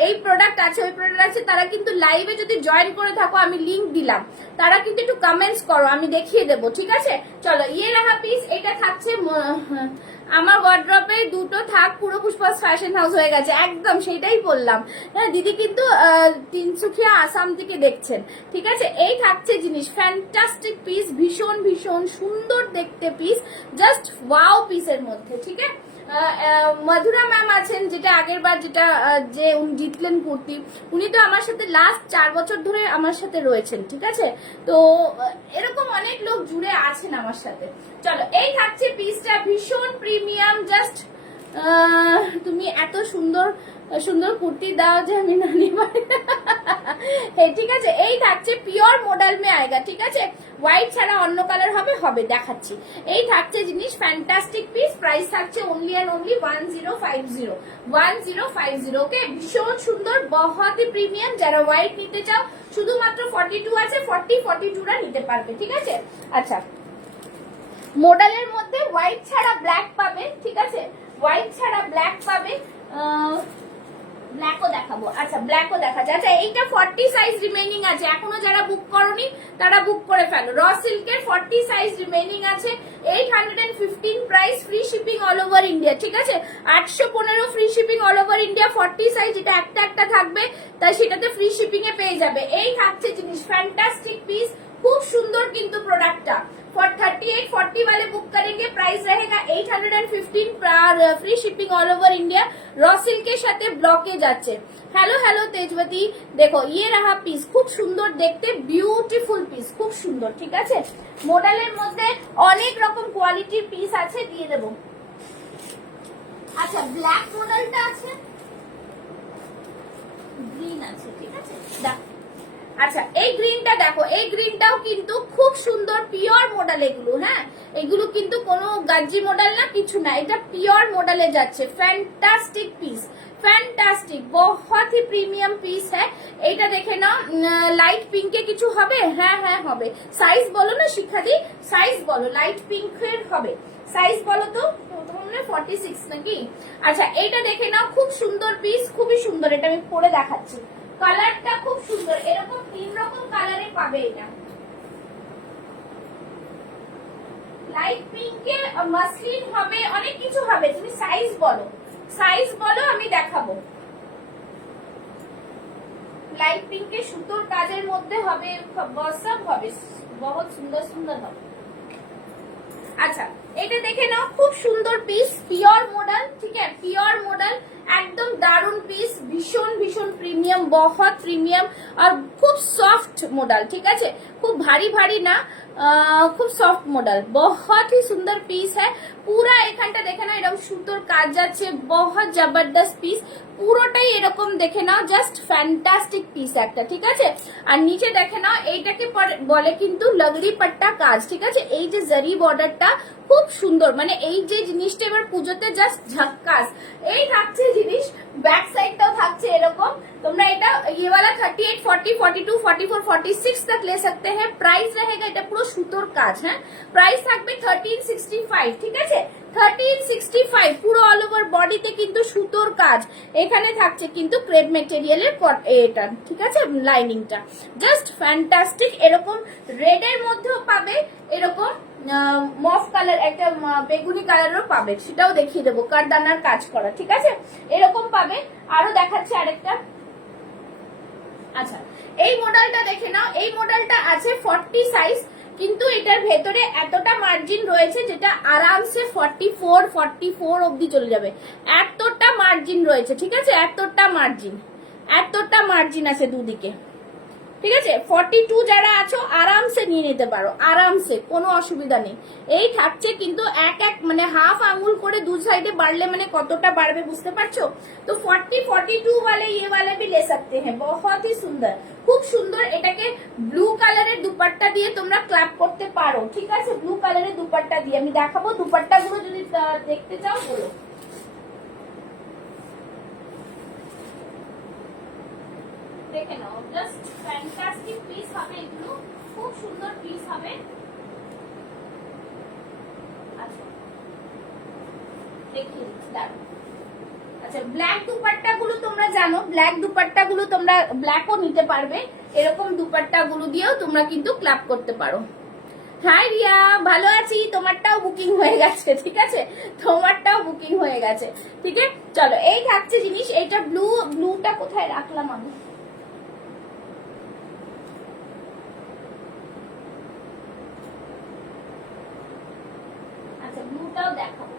এই প্রোডাক্ট আছে ওই প্রোডাক্ট আছে, তারা কিন্তু লাইভে যদি জয়েন করে থাকো, আমি লিংক দিলাম, তারা কিন্তু একটু কমেন্টস করো, আমি দেখিয়ে দেবো, ঠিক আছে। চলো, ইয়ে রাখা পিস, এটা থাকছে। আমার ওয়ার্ড্রপে দুটো থাক, পুরো পুষ্পাস ফ্যাশন হাউস হয়ে গেছে, একদম সেটাই বললাম। হ্যাঁ, দিদি কিন্তু তিনসুকিয়া আসাম থেকে দেখছেন, ঠিক আছে। এই থাকছে জিনিস, ফ্যান্টাস্টিক পিস, ভীষণ ভীষণ সুন্দর দেখতে পিস, জাস্ট ওয়াও পিসের মধ্যে, ঠিক আছে। মধুরা ম্যাম আছেন, যেটা আগের বার যেটা যে উনি জিতলেন কুর্তি, উনি তো আমার সাথে লাস্ট 4 বছর ধরে আমার সাথে রয়েছেন, ঠিক আছে। তো এরকম অনেক লোক জুড়ে আছেন আমার সাথে। চলো, এই থাকছে পিসটা, ভীষণ প্রিমিয়াম, জাস্ট তুমি এত সুন্দর সুন্দর কুর্তি দাও যে আমি না নিতে পারি। হ্যাঁ, ঠিক আছে। এই থাকছে পিওর মডেল মে আয়েগা, ঠিক আছে। হোয়াইট ছাড়া অন্য কালার হবে, হবে দেখাচ্ছি। এই থাকছে জিনিস, ফ্যান্টাস্টিক পিস। প্রাইস থাকছে অনলি এন্ড অনলি 1050, 1050, ওকে। ভীষণ সুন্দর, बहुत ही প্রিমিয়াম। যারা হোয়াইট নিতে চাও, শুধুমাত্র 42 আছে, 40-42রা নিতে পারবে, ঠিক আছে। আচ্ছা, মডেলের মধ্যে হোয়াইট ছাড়া ব্ল্যাক পাবে, ঠিক আছে, হোয়াইট ছাড়া ব্ল্যাক পাবে। ব্ল্যাকও দেখাবো, আচ্ছা ব্ল্যাকও দেখা যায়। আচ্ছা এইটা 40 সাইজ রিমেইনিং আছে, এখনো যারা বুক করনি তারা বুক করে ফেলো। র সিল্কের 40 সাইজ রিমেইনিং আছে, 815 price, free shipping all over India, ঠিক আছে। 815 free shipping all over India, 40 size, এটা একটা একটা থাকবে, তাই সেটাতে ফ্রি শিপিং এ পেয়ে যাবে। এই থাকছে জিনিস, ফ্যান্টাস্টিক পিস, খুব সুন্দর কিন্তু প্রোডাক্টটা। फॉर 38-40 वाले बुक करेंगे, प्राइस रहेगा 815, free shipping all over India. Raw silk के साथे ब्लॉकेज আছে। হ্যালো হ্যালো তেজবতী, দেখো ইয়ে রাহা পিস, খুব সুন্দর দেখতে, বিউটিফুল পিস, খুব সুন্দর, ঠিক আছে। মডেলের মধ্যে অনেক রকম কোয়ালিটির পিস আছে, দিয়ে দেবো। আচ্ছা ব্ল্যাক মডেলটা আছে, গ্রিন আছে, ঠিক আছে, দেখো। আচ্ছা এই গ্রিনটা দেখো, এই গ্রিনটাও কিন্তু খুব সুন্দর, পিওর মডেল এগুলো, হ্যাঁ এগুলো কিন্তু কোনো গাজি মডেল না, কিছু না, এটা পিওর মডেলে যাচ্ছে। ফ্যান্টাস্টিক পিস, ফ্যান্টাস্টিক, বহুত ही প্রিমিয়াম পিস হ্যাঁ। এইটা দেখে নাও, লাইট পিঙ্কে কিছু হবে, হ্যাঁ হ্যাঁ হবে। সাইজ বলো না শিখাদি, সাইজ বলো, লাইট পিঙ্কের হবে, সাইজ বলো তো, 46 নাকি? আচ্ছা এইটা দেখে নাও, খুব সুন্দর পিস, খুবই সুন্দর, এটা আমি পরে দেখাচ্ছি। কালারটা খুব সুন্দর, এরকম 3 রকম কালারে পাবে এটা। লাইট পিঙ্কে মাসলিন হবে, অনেক কিছু হবে, তুমি সাইজ বলো, সাইজ বলো আমি দেখাবো। লাইট পিঙ্কে সুতোর কাজের মধ্যে হবে, সব হবে, বহুত সুন্দর সুন্দর হবে। আচ্ছা এটা দেখে নাও, খুব সুন্দর পিস, পিওর মডেল, ঠিক আছে, পিওর মডেল, একদম দারুন পিস, ভীষণ ভীষণ প্রিমিয়াম, বহুত প্রিমিয়াম, আর খুব সফট মডেল, ঠিক আছে, খুব ভারী ভারী না, খুব সফট মডেল, बहुत ही সুন্দর পিস है। পুরা এখানটা দেখে নাও, এরকম সুতোর কাজ আছে, বহুত জবরদস্ত পিস, পুরোটাই এরকম দেখে নাও, জাস্ট ফ্যান্টাস্টিক পিস একটা, ঠিক আছে। আর নিচে দেখে নাও, এইটাকে বলে কিন্তু লগড়ি পাট্টা কাজ, ঠিক আছে, এই যে জারি বর্ডারটা খুব সুন্দর, মানে এই যে জিনিসটা এবার পুজোতে জাস্ট ঝাক্কাস। এই থাকছে জিনিস, ব্যাক সাইডটাও থাকছে এরকম, তোমরা এটা ये वाला 38, 40, 42, 44, 46 तक ले सकते हैं। प्राइस रहेगा, এটা পুরো সুতোর কাজ, হ্যাঁ প্রাইস থাকবে 1365, ঠিক আছে, 1365, পুরো অল ওভার বডিতে কিন্তু সুতোর কাজ, এখানে থাকছে কিন্তু ক্রেপ মেটেরিয়ালের এটা, ঠিক আছে, লাইনিংটা জাস্ট ফ্যান্টাস্টিক। এরকম রেড এর মধ্যেও পাবে, এরকম মফ কালার, একটা বেগুনি কালারেরও পাবে, সেটাও দেখিয়ে দেবো, কারদানার কাজ করা, ঠিক আছে, এরকম পাবে। আরো দেখাচ্ছে আরেকটা। আচ্ছা এই মডেলটা দেখে নাও, এই মডেলটা আছে 40 সাইজ, কিন্তু এটার ভেতরে এতটা মার্জিন রয়েছে যেটা আরামসে 44 অবধি চলে যাবে, এতটা মার্জিন রয়েছে, ঠিক আছে, এতটা মার্জিন আছে দুদিকে, ঠিক আছে। 42 যারা আছো আরামসে নিয়ে নিতে পারো, আরামসে, কোনো অসুবিধা নেই। এই থাকছে কিন্তু এক এক মানে হাফ আঙ্গুল করে দু সাইডে বাড়লে মানে কতটা বাড়বে বুঝতে পারছো। তো 42 वाले ये वाले भी ले सकते हैं, बहुत ही সুন্দর, খুব সুন্দর। এটাকে ব্লু কালারের দুপাট্টা দিয়ে তোমরা ক্ল্যাপ করতে পারো, ঠিক আছে, ব্লু কালারের দুপাট্টা দিয়ে আমি দেখাবো। দুপাট্টা গুলো যদি দেখতে চাও বলো। দেখে নাও, জাস্ট ফ্যান্টাস্টিক পিস হবে এগুলো, খুব সুন্দর পিস হবে। আচ্ছা দেখিয়ে দিচ্ছি, দাঁড়াও। আচ্ছা ব্ল্যাক দুপাট্টা গুলো তোমরা জানো, ব্ল্যাক দুপাট্টা গুলো তোমরা ব্ল্যাকও নিতে পারবে, এরকম দুপাট্টা গুলো দিয়েও তোমরা কিন্তু ক্ল্যাপ করতে পারো। হাই রিয়া, ভালো আছি, তোমারটাও বুকিং হয়ে গেছে, ঠিক আছে, তোমারটাও বুকিং হয়ে গেছে, ঠিক আছে। চলো এই থাকছে জিনিস, এইটা ব্লুটা কোথায় রাখলাম আমি, ব্লুটাও দেখাবো,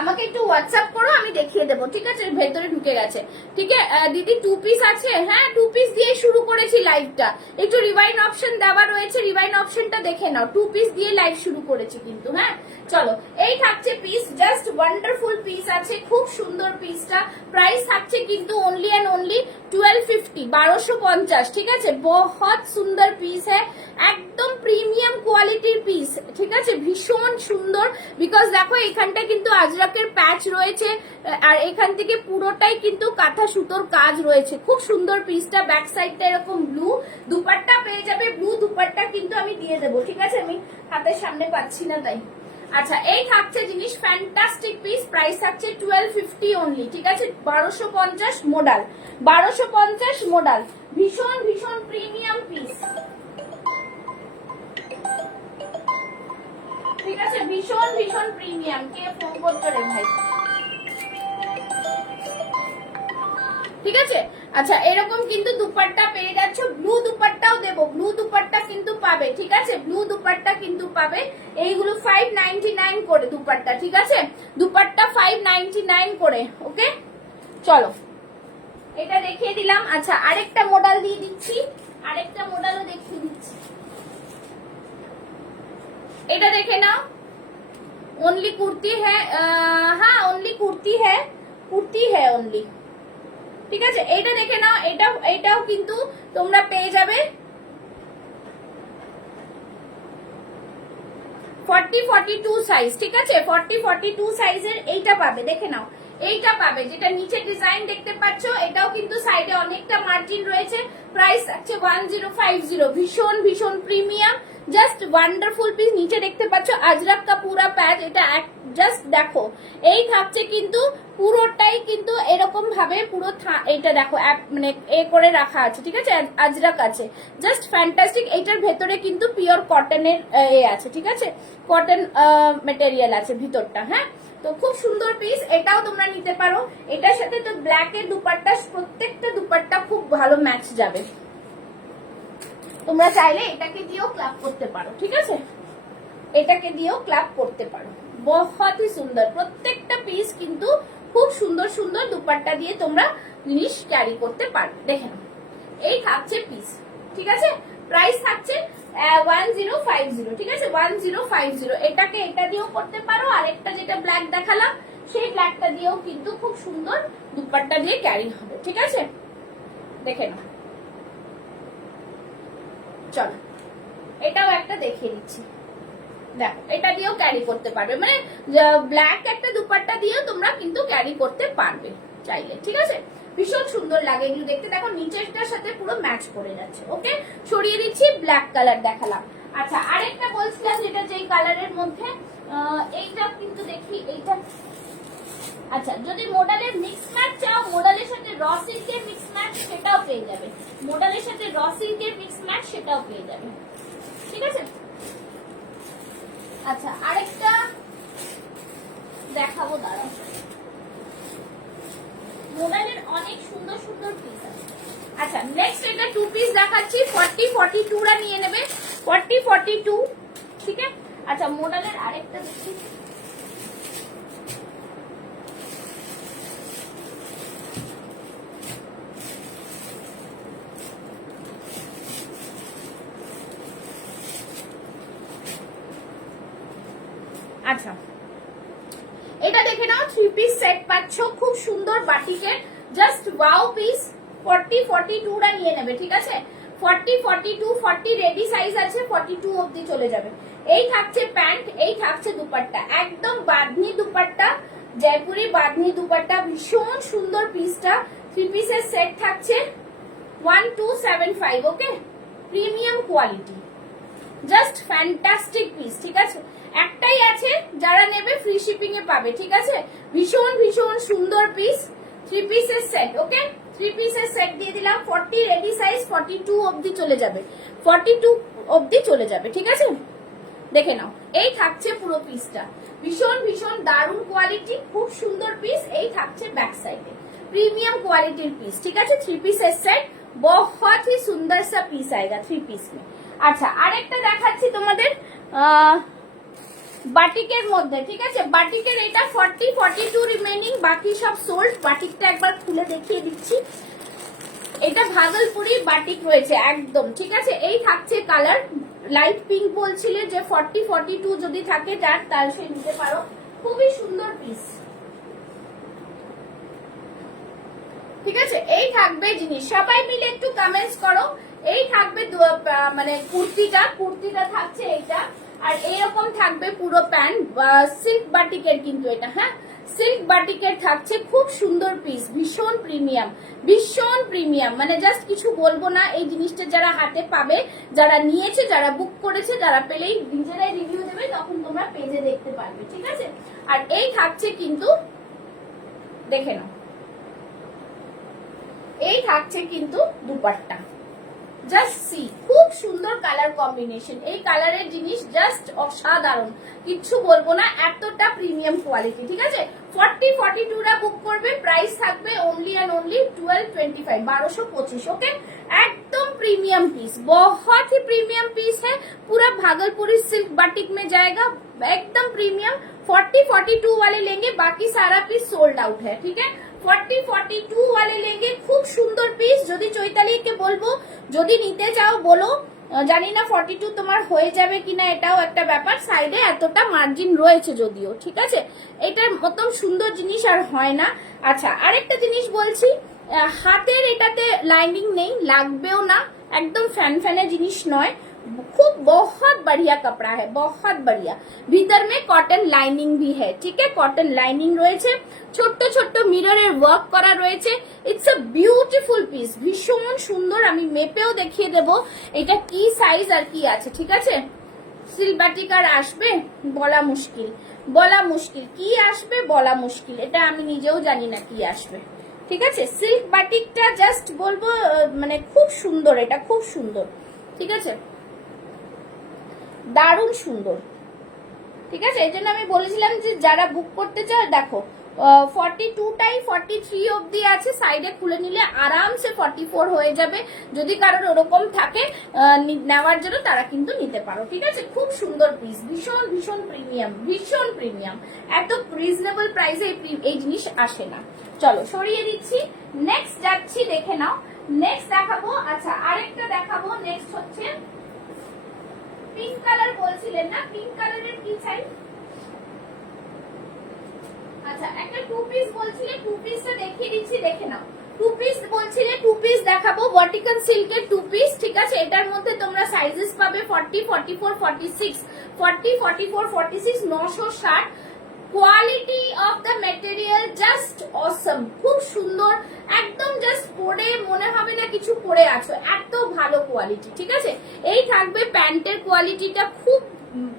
আমাকে একটু হোয়াটসঅ্যাপ করো, আমি দেখিয়ে দেবো, ঠিক আছে, ভেতরে ঢুকে গেছে, ঠিক আছে। দিদি 2 পিস আছে, হ্যাঁ 2 পিস দিয়ে শুরু করেছি লাইভটা, একটু রিভাইন অপশন দেওয়া রয়েছে, রিভাইন অপশনটা দেখে নাও, 2 পিস দিয়ে লাইভ শুরু করেছি কিন্তু, হ্যাঁ। চলো এই থাকছে পিস, জাস্ট ওয়ান্ডারফুল পিস আছে, খুব সুন্দর পিসটা। প্রাইস থাকছে কিন্তু অনলি এন্ড অনলি 1250, 1250, ঠিক আছে, বহুত সুন্দর পিস হ্যাঁ, একদম প্রিমিয়াম কোয়ালিটির পিস, ঠিক আছে, ভীষণ সুন্দর সুন্দর, বিকজ দেখো এখানটা কিন্তু আজরাকের প্যাচ রয়েছে আর এখান থেকে পুরোটাই কিন্তু কাঁথা সুতোর কাজ রয়েছে। খুব সুন্দর পিসটা, ব্যাক সাইডটা এরকম ব্লু, দুপাট্টা পেয়ে যাবে ব্লু দুপাট্টা কিন্তু আমি দিয়ে দেবো, ঠিক আছে? আমি হাতের সামনে পাচ্ছি না তাই। আচ্ছা, এই থাকছে জিনিস ফ্যান্টাস্টিক পিস, প্রাইস থাকছে 1250 অনলি, ঠিক আছে? 1250 মডাল, 1250 মডাল, ভীষণ ভীষণ প্রিমিয়াম পিস, ঠিক আছে? ভীষণ ভীষণ প্রিমিয়াম। কে ফোন করছো রে ভাই? ঠিক আছে। আচ্ছা, এরকম কিন্তু দুপাট্টা পেয়ে যাচ্ছ, ব্লু দুপাট্টাও দেবো, ব্লু দুপাট্টা কিন্তু পাবে, ঠিক আছে? ব্লু দুপাট্টা কিন্তু পাবে। এইগুলো 599 করে দুপাট্টা, ঠিক আছে? দুপাট্টা 599 করে, ওকে? চলো, এটা দেখিয়ে দিলাম। আচ্ছা, আরেকটা মডেল দিয়ে দিচ্ছি, আরেকটা মডেলও দেখিয়ে দিচ্ছি। এটা দেখে নাও, ओनली कुर्ती है, हाँ ओनली कुर्ती है ओनली, ঠিক আছে? এইটা দেখে নাও, এটাও কিন্তু তোমরা পেয়ে যাবে 40-42 সাইজ, ঠিক আছে? 40-42 সাইজের এইটা পাবে, দেখে নাও। এইটা পাবে, যেটা নিচে ডিজাইন দেখতে পাচ্ছ, এটাও কিন্তু সাইডে অনেকটা মার্জিন রয়েছে। প্রাইস আছে 1050, ভীষণ ভীষণ প্রিমিয়াম, জাস্ট ওয়ান্ডারফুল পিস। নিচে দেখতে পাচ্ছ আজরাক কা পুরা প্যাচ, এটা জাস্ট দেখো, এই থাকছে কিন্তু পুরোটাই কিন্তু এরকম ভাবে পুরো এইটা দেখো মানে এ করে রাখা আছে, ঠিক আছে? আজরাক আছে, জাস্ট ফ্যান্টাস্টিক। এইটার ভেতরে কিন্তু পিওর কটনের এ আছে, ঠিক আছে? কটন মেটেরিয়াল আছে ভিতরটা, হ্যাঁ? তো খুব সুন্দর পিস, এটাও তোমরা নিতে পারো। এটার সাথে তো ব্ল্যাক এর দুপাট্টা, প্রত্যেকটা দুপাট্টা খুব ভালো ম্যাচ যাবে। তোমরা চাইলে এটাকে দিয়েও ক্লাব করতে পারো, ঠিক আছে? এটাকে দিয়েও ক্লাব করতে পারো, বহুত হি সুন্দর। প্রত্যেকটা পিস কিন্তু খুব সুন্দর সুন্দর দুপাট্টা দিয়ে তোমরা জিনিস ক্যারি করতে পারবে। দেখে নাও, এই থাকছে পিস, ঠিক আছে? প্রাইস থাকছে 1050, ঠিক আছে? 1050। এটাকে এটা দিয়েও করতে পারো, আরেকটা যেটা ব্ল্যাক দেখালাম সেই ব্ল্যাকটা দিয়েও কিন্তু খুব সুন্দর দুপাট্টা দিয়ে ক্যারি হবে, ঠিক আছে? দেখে নাও, চলো এটাও একটা দেখিয়ে দিচ্ছি। দেখো, এটা দিয়েও ক্যারি করতে পারবে, মানে ব্ল্যাক একটা দুপাট্টা দিয়েও তোমরা কিন্তু ক্যারি করতে পারবে চাইলে, ঠিক আছে? ভীষণ সুন্দর লাগে এগুলো দেখতে। দেখো নিচেরটার সাথে পুরো ম্যাচ করে যাচ্ছে, ওকে? সরিয়ে দিচ্ছি, ব্ল্যাক কালার দেখালাম। আচ্ছা, আরেকটা বলছিলাম যেটা যেই কালারের মধ্যে, এইটা কিন্তু দেখি, এইটা আচ্ছা, যদি মডেলের মিক্স ম্যাচ চাও, মডেলের সাথে র সিল্কের মিক্স ম্যাচ সেটাও পেয়ে যাবে, মডেলের সাথে র সিল্কের মিক্স ম্যাচ সেটাও পেয়ে যাবে, ঠিক আছে? আচ্ছা, আরেকটা দেখাবো, দাঁড়াও। মোবাইলের অনেক সুন্দর সুন্দর পিস আছে। আচ্ছা, নেক্সট এটা 2 পিস দেখাচ্ছি, 40-42 রা নিয়ে নেবে, 40-42, ঠিক আছে? আচ্ছা, মোডালের আরেকটা দেখি, আচ্ছা এটা দেখে নাও, 3 পিস সেট পাচ্ছ, খুব সুন্দর বাটিকের, জাস্ট ওয়াও পিস। 40-42 রা নিয়ে নেবে, ঠিক আছে? 40-42, 40 রেডি সাইজ আছে, 42 অবধি চলে যাবে। এই থাকছে প্যান্ট, এই থাকছে দুপাট্টা, একদম বাঁধনি দুপাট্টা, জয়পুরি বাঁধনি দুপাট্টা, ভীষণ সুন্দর পিসটা। 3 পিসের সেট থাকছে 1275, ওকে? Premium quality, just fantastic piece, ঠিক আছে? একটাই আছে, যারা নেবে ফ্রি শিপিং এ পাবে, ঠিক আছে? ভীষণ ভীষণ সুন্দর পিস, 3 পিসের সেট, ওকে? 3 পিসের সেট দিয়ে দিলাম, 40 রেডি সাইজ, 42 অবধি চলে যাবে, 42 অবধি চলে যাবে, ঠিক আছে? দেখে নাও, এই থাকছে পুরো পিসটা, ভীষণ ভীষণ দারুণ কোয়ালিটি, খুব সুন্দর পিস। এই থাকছে ব্যাক সাইডে, प्रीमियम क्वालिटी पीस, ठीक है? 3 पीसेस सेट, बहुत ही सुंदर सा पीस आएगा 3 पीस में। আচ্ছা, আরেকটা দেখাচ্ছি তোমাদের বাটিকের মধ্যে, ঠিক আছে? বাটিকের এটা 40-42 রিমেইনিং, বাকি সব সোল্ড। বাটিকটা একবার খুলে দেখিয়ে দিচ্ছি, এটা ভাগলপুরি বাটিক রয়েছে একদম, ঠিক আছে? এই থাকছে কালার লাইট পিঙ্ক, বলছিলে যে 40-42 যদি থাকে যার, তার সে নিতে পারো, খুবই সুন্দর পিস, ঠিক আছে? এই থাকবে জিনিস, সবাই মিলে একটু কমেন্টস করো। এই থাকবে মানে কুর্তিটা থাকছে এইটা, আর এরকম থাকবে পুরো প্যান্ট, সিল্ক বাটিকের কিন্তু এটা, হ্যাঁ সিল্ক বাটিকের থাকছে, খুব সুন্দর পিস, ভীষণ প্রিমিয়াম, ভীষণ প্রিমিয়াম, মানে জাস্ট কিছু বলবো না। এই জিনিসটা যারা হাতে পাবে, যারা নিয়েছে, যারা বুক করেছে, যারা পেলেই নিজেরাই রিভিউ দেবে, তখন তোমরা পেজে দেখতে পারবে, ঠিক আছে। আর এই থাকছে কিন্তু, দেখে নাও, এই থাকছে কিন্তু দুপাট্টা, জাস্ট সি, খুব সুন্দর কালার কম্বিনেশন, এই কালারের জিনিস জাস্ট অসাধারণ, কিচ্ছু বলবো না, এতটা প্রিমিয়াম কোয়ালিটি, ঠিক আছে। 40-42 রা বুক করবে, প্রাইস থাকবে ओनली एंड ओनली 1225, 1225, ओके। एकदम प्रीमियम पीस, बहुत ही प्रीमियम पीस है, पूरा भागलपुरी सिल्क बाटिक में जाएगा, एकदम प्रीमियम। 40-42 वाले लेंगे, बाकी सारा पीस सोल्ड आउट है, ठीक है। 40-42 वाले लेंगे, খুব সুন্দর পিস। যদি চৈতালিকে বলবো যদি নিতে চাও বলো, জানি না 42 তোমার হয়ে যাবে কিনা, এটাও একটা ব্যাপার, সাইডে এতটা মার্জিন রয়েছে যদিও, ঠিক আছে। এটার মতন সুন্দর জিনিস আর হয় না। আচ্ছা আরেকটা জিনিস বলছি, হাতের এটাতে লাইনিং নেই, লাগবেও না, একদম ফ্যান ফ্যানে জিনিস নয়, खूब बहुत बढ़िया कपड़ा है, बहुत बढ़िया। भीतर में कॉटन लाइनिंग भी है, ठीक है, कॉटन लाइनिंग রয়েছে, ছোট্ট ছোট্ট মিররের ওয়ার্ক করা রয়েছে। ইটস আ বিউটিফুল পিস, ভীষণ সুন্দর। আমি মেপেও দেখিয়ে দেব এটা কি সাইজ আর কি আছে, ঠিক আছে। সিল্ক বাটিক আর আসবে বলা মুশকিল, বলা মুশকিল, কি আসবে বলা মুশকিল, এটা আমি নিজেও জানি না কি আসবে, ঠিক আছে। সিল্ক বাটিকটা জাস্ট বলবো মানে খুব সুন্দর, এটা খুব সুন্দর, ঠিক আছে, দারুণ সুন্দর, ঠিক আছে। এই জন্য আমি বলেছিলাম যে যারা বুক করতে চাও, দেখো 42টাই 43 অবধি আছে, সাইডে খুলে নিলে আরামসে 44 হয়ে যাবে। যদি কারোর ওরকম থাকে নেওয়ার জন্য, তারা কিন্তু নিতে পারো, ঠিক আছে। খুব সুন্দর পিস, ভীষণ ভীষণ প্রিমিয়াম, ভীষণ প্রিমিয়াম, এত রিজনেবল প্রাইসে এই জিনিস আসে না। চলো সরিয়ে দিচ্ছি, নেক্সট যাচ্ছি, দেখে নাও, নেক্সট দেখাবো। আচ্ছা আরেকটা দেখাবো, নেক্সট হচ্ছে পিঙ্ক কালার, বলছিলেন না পিঙ্ক কালারের কি চাই। আচ্ছা একটা টু পিস বলছিলে, টু পিসটা দেখিয়ে দিচ্ছি, দেখে নাও। টু পিস বলছিলে, টু পিস দেখাবো, ভার্টিকাল সিল্কের টু পিস, ঠিক আছে। এটার মধ্যে তোমরা সাইজেস পাবে 40, 44, 46, 40, 44, 46, 960। Quality of the material just অসম, খুব সুন্দর, একদম জাস্ট পরে মনে হবে না কিছু পরে আছো, এত ভালো কোয়ালিটি, ঠিক আছে। এই থাকবে প্যান্টের কোয়ালিটিটা খুব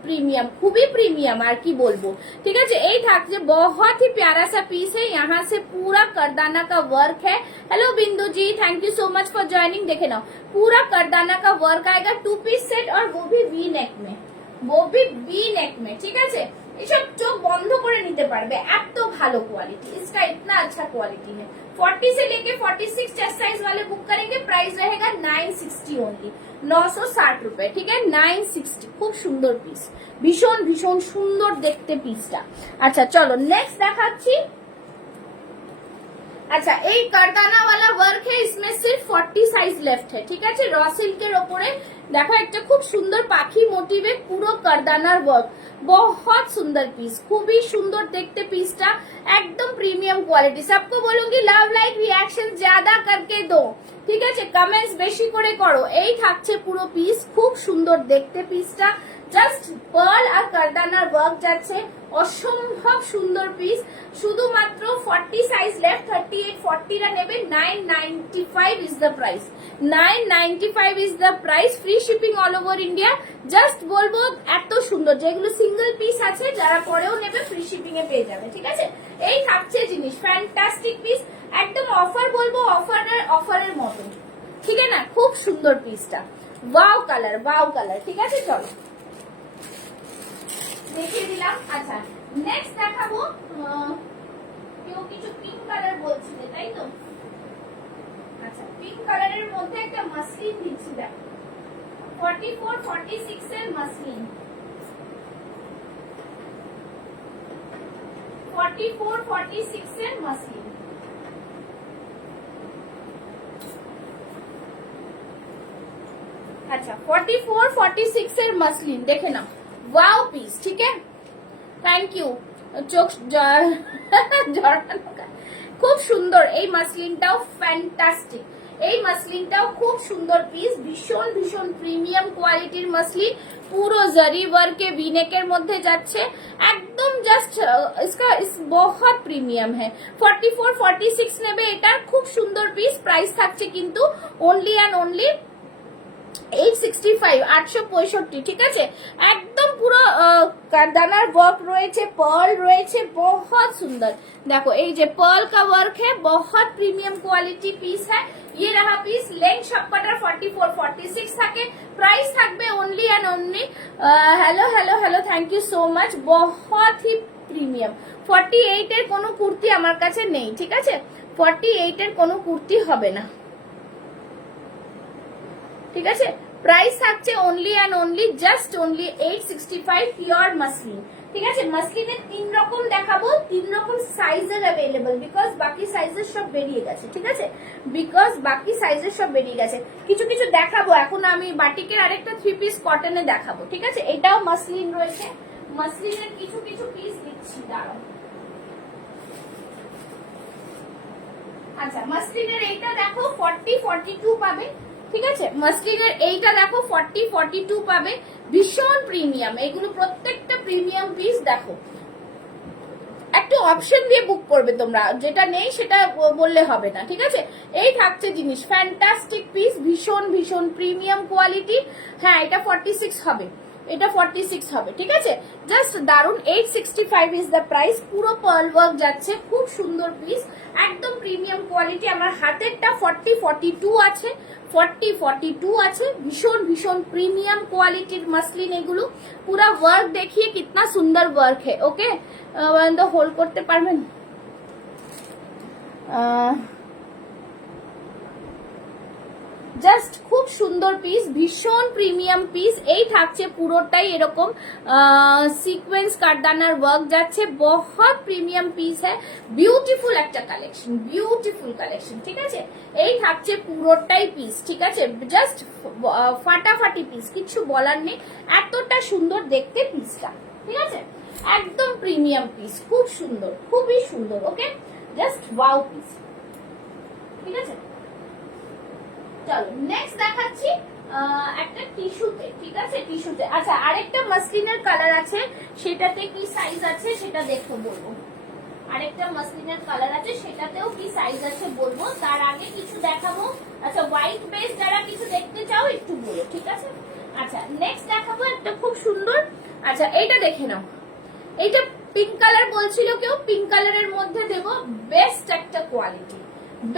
प्रीमियम, खूब ही प्रीमियम, আর কি বলবো, ঠিক আছে। এই থাকছে बहुत ही प्यारा सा पीस है, यहाँ से पूरा करदाना का वर्क है। Hello Bindu ji, thank you so much for joining. देखे ना, पूरा करदाना का वर्क आएगा, टू पीस सेट, और वो भी वी नेक में, वो भी वी नेक में, ठीक है। এসব চোখ বন্ধ করে নিতে পারবে, এত ভালো কোয়ালিটি, इसका इतना अच्छा क्वालिटी है। 40 से लेके 46 चेस्ट साइज वाले बुक करेंगे, प्राइस रहेगा 960 ओनली, 960 रुपए, ठीक है, 960। খুব সুন্দর পিস, ভীষণ ভীষণ সুন্দর দেখতে পিসটা। আচ্ছা চলো নেক্সট দেখাচ্ছি। अच्छा এই কারদানা वाला वर्क है, इसमें सिर्फ 40 साइज लेफ्ट है, ঠিক আছে। র সিল্কের উপরে দেখো একটা খুব সুন্দর পাখি মোটিভে পুরো কারদানার ওয়ার্ক, बहुत सुंदर पीस, खूब ही सुंदर देखते पीसটা, एकदम प्रीमियम क्वालिटी। सबको बोलूंगी लव लाइक रिएक्शन ज्यादा करके दो, ঠিক আছে, কমেন্টস বেশি করে করো। এই থাকছে পুরো পিস, খুব সুন্দর দেখতে পিসটা, জাস্ট পার্ল আর কারদানার ওয়ার্ক যাচ্ছে, অসম্ভব সুন্দর পিস। শুধুমাত্র 40 সাইজ লেফট, 38, 40 রা নেবে, 995 is the price, 995 is the price, free shipping all over India. Just বলবো এত সুন্দর, যেগুলো সিঙ্গেল পিস আছে যারা পরেও নেবে ফ্রি শিপিং এ পেয়ে যাবে, ঠিক আছে। এই থাকছে জিনিস, ফ্যান্টাস্টিক পিস, একদম অফার বলবো, অফারের মতো, ঠিক আছে না, খুব সুন্দর পিসটা, ওয়াও কালার, ওয়াও কালার, ঠিক আছে। চলো দেখিয়ে দিলাম। আচ্ছা নেক্সট দেখাবো, কেউ কিছু পিঙ্ক কালার বলছিলে তাই তো। আচ্ছা পিঙ্ক কালারের মধ্যে একটা মাসলিন দিচ্ছি, দেখো 44, 46 এর মাসলিন, 44, 46 এর মাসলিন। अच्छा 44, 46 এর মাসলিন, দেখে নাও, ওয়াও পিস, ঠিক আছে, থ্যাংক ইউ। চোখ জড়ানো, খুব সুন্দর এই মাসলিনটাও ফ্যান্টাস্টিক, এই মাসলিনটাও খুব সুন্দর পিস, ভীষণ ভীষণ প্রিমিয়াম কোয়ালিটির মাসলিন, পুরো জারি ওয়ার্কে ভিনেকের মধ্যে যাচ্ছে, একদম জাস্ট इसका बहुत প্রিমিয়াম है। 44 46 নেবে, এটা খুব সুন্দর পিস। প্রাইস থাকছে কিন্তু অনলি অ্যান্ড অনলি 865, 865, ঠিক আছে। একদম পুরো কারদানার ওয়ার্ক রয়েছে, পার্ল রয়েছে, बहुत सुंदर। देखो এই যে পার্ল का वर्क है, बहुत प्रीमियम क्वालिटी पीस है। ये रहा पीस, लेंथ सबकটার 44 46 থাকে, प्राइस থাকবে only and only, hello hello hello, thank you so much, बहुत ही প্রিমিয়াম। 48 এর কোনো কুর্তি আমার কাছে নেই, ঠিক আছে, 48 এর কোনো কুর্তি হবে না, ঠিক আছে। প্রাইস থাকছে only and only just only 865 pure muslin, ঠিক আছে। মাসলিনের 3 রকম দেখাবো, 3 রকম সাইজের অ্যাভেলেবল, বিকজ বাকি সাইজের সব বেরিয়ে গেছে, ঠিক আছে, বিকজ বাকি সাইজের সব বেরিয়ে গেছে। কিছু কিছু দেখাবো এখন আমি, বাটিকের আরেকটা 3 পিস কটনে দেখাবো, ঠিক আছে। এটাও মাসলিন রয়েছে, মাসলিনের কিছু কিছু পিস দিচ্ছি, দাঁড়াও। আচ্ছা, মাসলিনের এইটা দেখো 40 42 পাবে, ঠিক আছে। মাসলিনের এইটা দেখো 40 42 পাবে, ভীষণ প্রিমিয়াম, এগুলো প্রত্যেকটা প্রিমিয়াম পিস। দেখো একটু অপশন দিয়ে বুক করবে তোমরা, যেটা নেই সেটা বললে হবে না, ঠিক আছে। এই থাকছে জিনিস, ফ্যান্টাস্টিক পিস, ভীষণ ভীষণ প্রিমিয়াম কোয়ালিটি। হ্যাঁ, এটা 46 হবে, এটা 46 হবে, ঠিক আছে। জাস্ট দারুন, 865 ইজ দ্য প্রাইস, পুরো পার্ল ওয়ার্ক যাচ্ছে, খুব সুন্দর পিস, একদম প্রিমিয়াম কোয়ালিটি। আমার হাতেরটা 40 42 আছে, 40 42 আছে, ভীষণ ভীষণ প্রিমিয়াম কোয়ালিটির মাসলিন এগুলো। পুরা ওয়ার্ক দেখিয়ে কিতনা সুন্দর ওয়ার্ক है, ওকে। হোল্ড করতে পারবেন, জাস্ট খুব সুন্দর পিস, ভীষণ প্রিমিয়াম পিস। এই থাকছে পুরোটাই এরকম সিকোয়েন্স কারদানার ওয়ার্ক যাচ্ছে, বহুত প্রিমিয়াম পিস হ্যাঁ, বিউটিফুল একটা কালেকশন, বিউটিফুল কালেকশন, ঠিক আছে। এই থাকছে পুরোটাই পিস, ঠিক আছে, জাস্ট ফাটাফাটি পিস, কিছু বলার নেই, এতটা সুন্দর দেখতে পিসটা, ঠিক আছে, একদম প্রিমিয়াম পিস, খুব সুন্দর, খুবই সুন্দর, ওকে, জাস্ট ওয়াও পিস, ঠিক আছে। চলো নেক্সট দেখাচ্ছি একটা টিস্যুতে, ঠিক আছে, টিস্যুতে। আচ্ছা, আরেকটা মাসলিনের কালার আছে, সেটাতে কি সাইজ আছে সেটা দেখো বলবো। আরেকটা মাসলিনের কালার আছে, সেটাতেও কি সাইজ আছে বলবো, তার আগে কিছু দেখাবো। আচ্ছা, হোয়াইট বেস যারা কিছু দেখতে চাও একটু বলো, ঠিক আছে। আচ্ছা, নেক্সট দেখাবো একটা খুব সুন্দর। আচ্ছা, এইটা দেখে নাও, এইটা পিঙ্ক কালার বলছিল কেউ, পিঙ্ক কালারের মধ্যে দেবো, বেস্ট একটা কোয়ালিটি,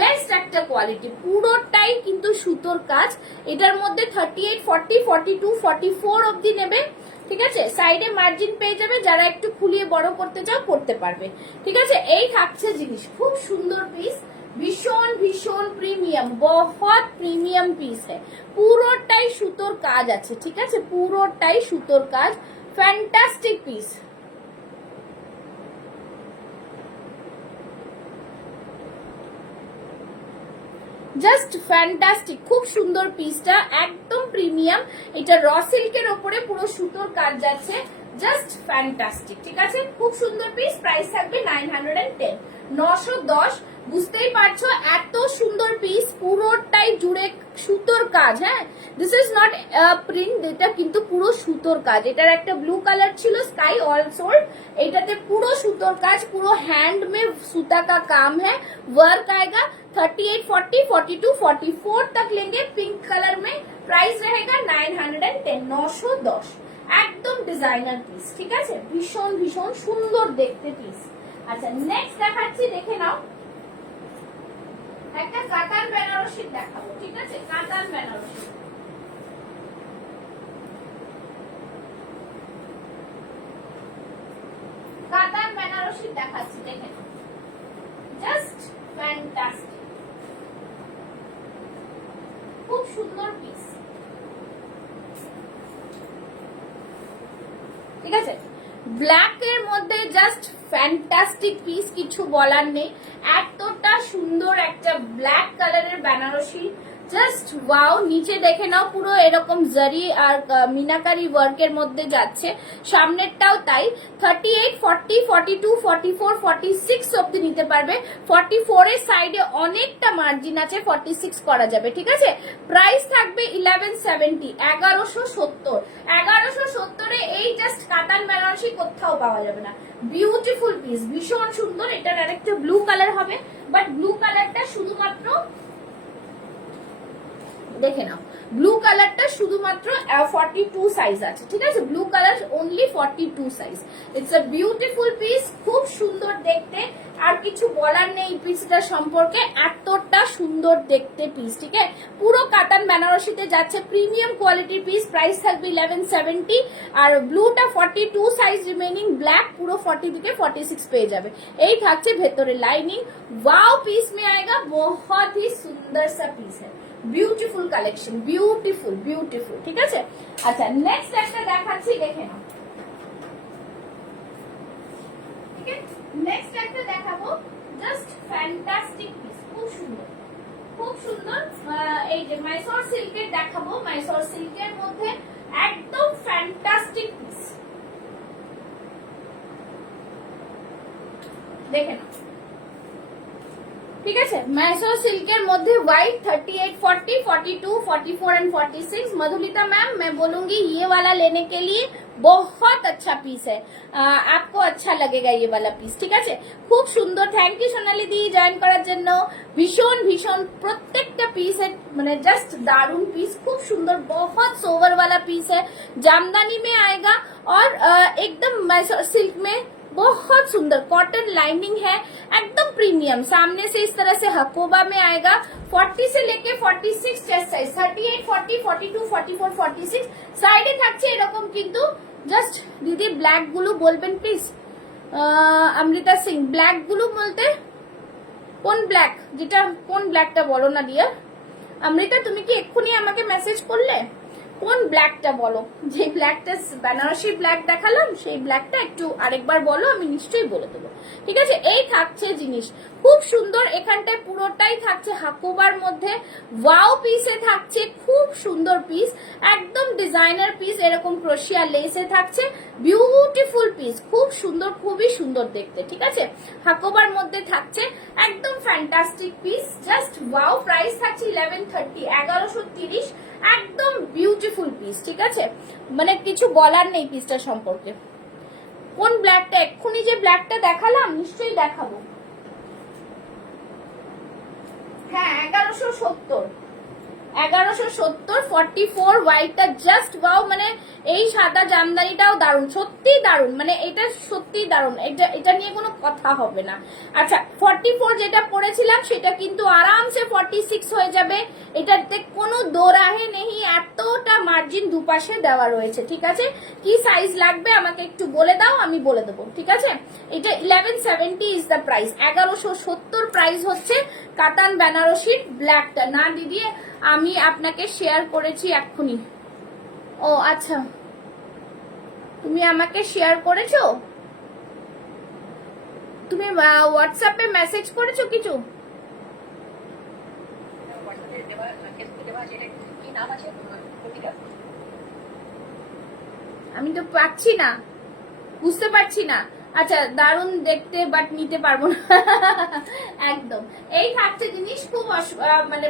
বেস্ট একটা কোয়ালিটি, পুরোটাই কিন্তু সুতোর কাজ। এটার মধ্যে 38 40 42 44 অবধি নেবে, ঠিক আছে। সাইডে মার্জিন পেয়ে যাবে, যারা একটু খুলিয়ে বড় করতে চাও করতে পারবে, ঠিক আছে। এই থাকছে জিনিস, খুব সুন্দর পিস, ভীষণ ভীষণ প্রিমিয়াম, বহুত প্রিমিয়াম পিস হ্যাঁ, পুরোটাই সুতোর কাজ আছে, ঠিক আছে, পুরোটাই সুতোর কাজ, ফ্যান্টাস্টিক পিস, জাস্ট ফ্যান্টাস্টিক, খুব সুন্দর পিসটা, একদম প্রিমিয়াম। এটা র সিল্কের ওপরে পুরো সুতোর কাজ যাচ্ছে, জাস্ট ফ্যান্টাস্টিক, ঠিক আছে, খুব সুন্দর পিস। প্রাইস থাকবে 910, 910। বুঝতেই পারছো এত সুন্দর পিস, পুরোটাই জুড়ে সুতোর কাজ। হ্যাঁ, দিস ইজ নট প্রিন্ট, এটা কিন্তু পুরো সুতোর কাজ। এটার একটা ব্লু কালার ছিল, স্কাই অল সোল্ড, এটাতে পুরো সুতোর কাজ, পুরো হ্যান্ড में सूता का काम है, वर्क आएगा। 38 40 42 44 तक लेंगे, पिंक कलर में। प्राइस रहेगा 910, 910, একদম ডিজাইনার পিস, ঠিক আছে, ভীষণ ভীষণ সুন্দর দেখতে পিস। আচ্ছা, নেক্সট দেখাচ্ছি, দেখে নাও, একটা কাতান বেনারসি দেখাবো, ঠিক আছে, কাতান বেনারসি। কাতান বেনারসি দেখাচ্ছি, দেখে নাও, জাস্ট ফ্যান্টাস্টিক, খুব সুন্দর পিস, ঠিক আছে। ব্ল্যাক এর মধ্যে জাস্ট ফ্যান্টাস্টিক পিস, কিছু বলার নেই, এতটা সুন্দর একটা ব্ল্যাক কালারের বেনারসি, জাস্ট ওয়াও, নিচে দেখে নাও পুরো এরকম জারি আর মিনাকারি ওয়ার্কের মধ্যে যাচ্ছে, সামনেরটাও তাই। 38, 40, 42, 44, 46 অব্দি নিতে পারবে। 44 এর সাইডে অনেকটা মার্জিন আছে, 46 করা যাবে, ঠিক আছে। প্রাইস থাকবে 1170, 1170। 1170 এ এই জাস্ট কাতান বেনারসি কোথাও পাওয়া যাবে না। বিউটিফুল পিস, ভীষণ সুন্দর। এটার আরেকটা ব্লু কালার হবে, বাট ব্লু কালারটা শুধুমাত্র দেখে নাও, ব্লু কালারটা শুধুমাত্র 42 সাইজ আছে, ঠিক আছে। Blue colour only 42 size. It's a beautiful piece, খুব সুন্দর দেখতে, আর কিছু বলার নেই পিসটার সম্পর্কে, এতটা সুন্দর দেখতে পিস, ঠিক আছে। পুরো কাতান বেনারসিতে যাচ্ছে, প্রিমিয়াম কোয়ালিটির পিস। প্রাইস থাকবে 1170, আর ব্লুটা 42 সাইজ রিমেনিং, ব্ল্যাক পুরো 40 থেকে 46 পেয়ে যাবে। এই থাকছে ভেতরে লাইনিং। वाओ पीस में आएगा, बहुत ही सुंदर सा पीस है, বিউটিফুল কালেকশন, বিউটিফুল বিউটিফুল, ঠিক আছে। আচ্ছা নেক্সট একটা দেখাচ্ছি, দেখে নাও, ঠিক আছে। নেক্সট একটা দেখাবো, জাস্ট ফ্যান্টাস্টিক পিস, খুব সুন্দর, খুব সুন্দর। এই যে মাইসোর সিল্কের দেখাবো, মাইসোর সিল্কের মধ্যে একদম ফ্যান্টাস্টিক পিস, দেখে নাও, ठीक है। मैसो सिल्कर मध्य व्हाइट 38, 40, 42, 44 एंड 46। मधुलिता मैम मैं बोलूंगी ये वाला लेने के लिए बहुत अच्छा पीस है, आपको अच्छा लगेगा ये वाला पीस, ठीक है। खूब सुंदर, thank you Sonali the join करार জন্য। भीषण भीषण प्रत्येकটা पीस है, मैंने जस्ट दारुण पीस, खूब सुंदर, बहुत सोवर वाला पीस है, जामदानी में आएगा और एकदम मैसो सिल्क में बहुत सुंदर कॉटन लाइनिंग है, एकदम प्रीमियम। सामने से इस तरह से हकोबा में आएगा, 40 से लेके 46 चेस्ट साइज, 38, 40, 42, 44, 46 সাইডে থাকছে এরকম। কিন্তু জাস্ট দিদি ব্ল্যাক গুলো বলবেন প্লিজ, অমৃতা সিং ব্ল্যাক গুলো বলতে, কোন ব্ল্যাক, যেটা কোন ব্ল্যাকটা বলো না ডিয়ার। অমৃতা তুমি কি এক্ষুনি আমাকে মেসেজ করলে, কোন ব্ল্যাকটা বলো, যে ব্ল্যাকটা বেনারসি ব্ল্যাক দেখালাম সেই ব্ল্যাকটা একটু আরেকবার বলো, আমি নিশ্চয়ই বলে দেবো, ঠিক আছে। এই থাকছে জিনিস খুব সুন্দর, এখানটায় পুরোটাই থাকছে হাকোবার মধ্যে, ওয়াও পিসে থাকছে, খুব সুন্দর পিস, একদম ডিজাইনার পিস, এরকম ক্রোশিয়া লেসে থাকছে, বিউটিফুল পিস, খুব সুন্দর, খুবই সুন্দর দেখতে, ঠিক আছে। হাকোবার মধ্যে থাকছে, একদম fantastic piece, just wow. Price থাকছে 1130, 1130, একদম বিউটিফুল পিস, ঠিক আছে। মানে কিছু বলার নেই পিসটা সম্পর্কে। কোন ব্ল্যাকটা, এক্ষুনি যে ব্ল্যাকটা দেখালাম নিশ্চয়ই দেখাবো, হ্যাঁ 1170, 1170, 44 হোয়াইটটা জাস্ট ওয়াও। মানে এই সাদা জামদানিটাও দারুণ, সত্যি দারুণ, মানে এটা সত্যি দারুণ, এটা নিয়ে কোনো কথা হবে না। আচ্ছা 44 যেটা পরেছিলাম সেটা কিন্তু আরামসে 46 হয়ে যাবে, এটাতে কোনো দোরাহে নেই, এতটা মার্জিন দুপাশে দেওয়া রয়েছে, ঠিক আছে। কি সাইজ লাগবে আমাকে একটু বলে দাও, আমি বলে দেবো, ঠিক আছে। এটা 1170 ইজ দ্য প্রাইস, 1170 প্রাইস হচ্ছে কাতান বেনারসির ব্ল্যাকটা। না দিদি আমি আপনাকে শেয়ার করেছি এক্ষুনি, ও আচ্ছা তুমি আমাকে শেয়ার করেছো, তুমি হোয়াটসঅ্যাপে মেসেজ করেছো কিছু, আমি তো পাচ্ছি না, বুঝতে পারছি না। আচ্ছা দারুণ দেখতে, বাট নিতে পারবো না একদম। এই থাকছে জিনিস, খুব মানে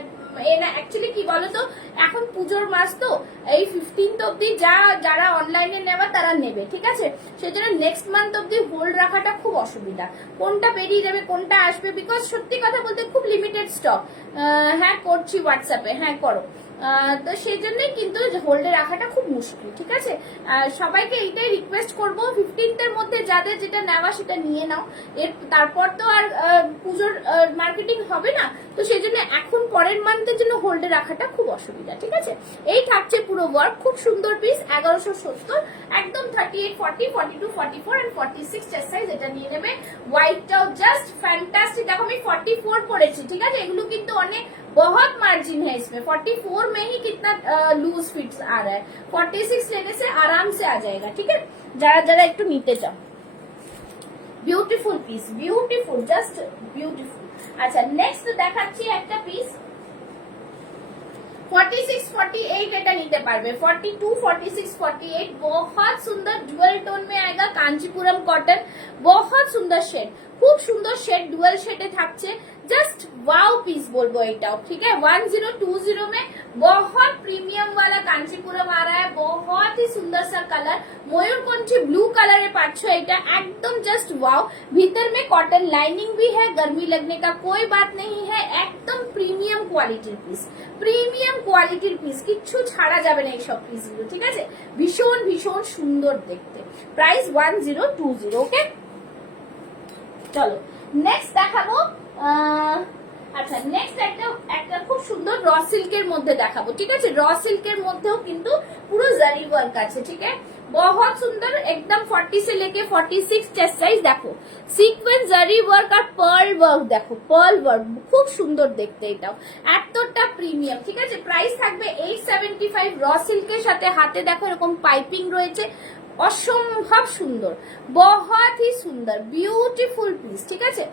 অ্যাকচুয়ালি কি বলতো, এখন পুজোর মাস তো, এই 15th অব্দি যারা অনলাইনে নেওয়া তারা নেবে, ঠিক আছে। সেজন্য নেক্সট মান্থ অব্দি হোল্ড রাখাটা খুব অসুবিধা, কোনটা বেরিয়ে যাবে কোনটা আসবে, বিকজ সত্যি কথা বলতে খুব লিমিটেড স্টক। হ্যাঁ করছি হোয়াটসঅ্যাপে, হ্যাঁ করো, তো সেই জন্যই কিন্তু হোল্ডে রাখাটা খুব মুশকিল, ঠিক আছে। সবাইকে এইটাই রিকোয়েস্ট করবো, 15th এর মধ্যে যাদের যেটা নেওয়া সেটা নিয়ে নাও, এর তারপর তো আর পুজোর মার্কেটিং হবে না, তো সেই জন্য এখন পরের মান্থের জন্য হোল্ডে রাখাটা খুব অসুবিধা, ঠিক আছে। এই থাকছে পুরো ওয়ার্ক, খুব সুন্দর পিস, 1170, একদম 38, 40, 42, 44 এন্ড 46 চেস্ট সাইজ, এটা নিয়ে নেবে। হোয়াইটটাও জাস্ট ফ্যান্টাস্টিক, দেখো আমি 44 পরেছি, ঠিক আছে। এগুলো কিন্তু অনেক बहुत मार्जिन है इसमें, 44 में ही कितना लूज फिट्स आ रहा है, 46 लेने से आराम से आ जाएगा, ठीक है। जरा जरा একটু নিতে চাও, beautiful piece, beautiful, just beautiful. আচ্ছা নেক্সট দেখাচ্ছি একটা পিস, 46 48 এটা নিতে পারবে, 42 46 48। बहुत सुंदर डुअल टोन में आएगा, कांचीपुरम कॉटन, बहुत सुंदर शेड, খুব সুন্দর শেড, ডুয়াল শেডে থাকছে। जस्ट वाओ पीस बोलबो एटाও, ठीक है। 1020 में बहुत प्रीमियम वाला कांचीपुरम आ रहा है, बहुत ही सुंदर सा कलर, मयूरकंठी ब्लू कलर है पाछो, এটা एकदम जस्ट वाओ। भीतर में कॉटन लाइनिंग भी है, गर्मी लगने का कोई बात नहीं है, एकदम प्रीमियम क्वालिटीर पीस, প্রিমিয়াম কোয়ালিটির পিস, কিচ্ছু ছাড়া যাবে না এই সব পিসগুলো, ঠিক আছে। ভীষণ ভীষণ সুন্দর দেখতে, প্রাইস 1020। ওকে, চলো নেক্সট দেখাবো। আচ্ছা নেক্সট একটা খুব সুন্দর র সিল্কের মধ্যে দেখাবো, ঠিক আছে। র সিল্কের মধ্যেও কিন্তু পুরো জারি ওয়ার্ক আছে, ঠিক আছে। बहुत सुंदर एकदम 40 से लेके 46 चेस्ट साइज। देखो সিকোয়েন্স জারি ওয়ার্ক আর পার্ল ওয়ার্ক, দেখো পার্ল ওয়ার্ক খুব সুন্দর দেখতে, এটাও এতটা প্রিমিয়াম, ঠিক আছে। প্রাইস থাকবে 875। র সিল্কের সাথে হাতে দেখো এরকম পাইপিং রয়েছে, অসম্ভব সুন্দর, बहुत ही सुंदर ब्यूटीफुल पीस, ঠিক আছে।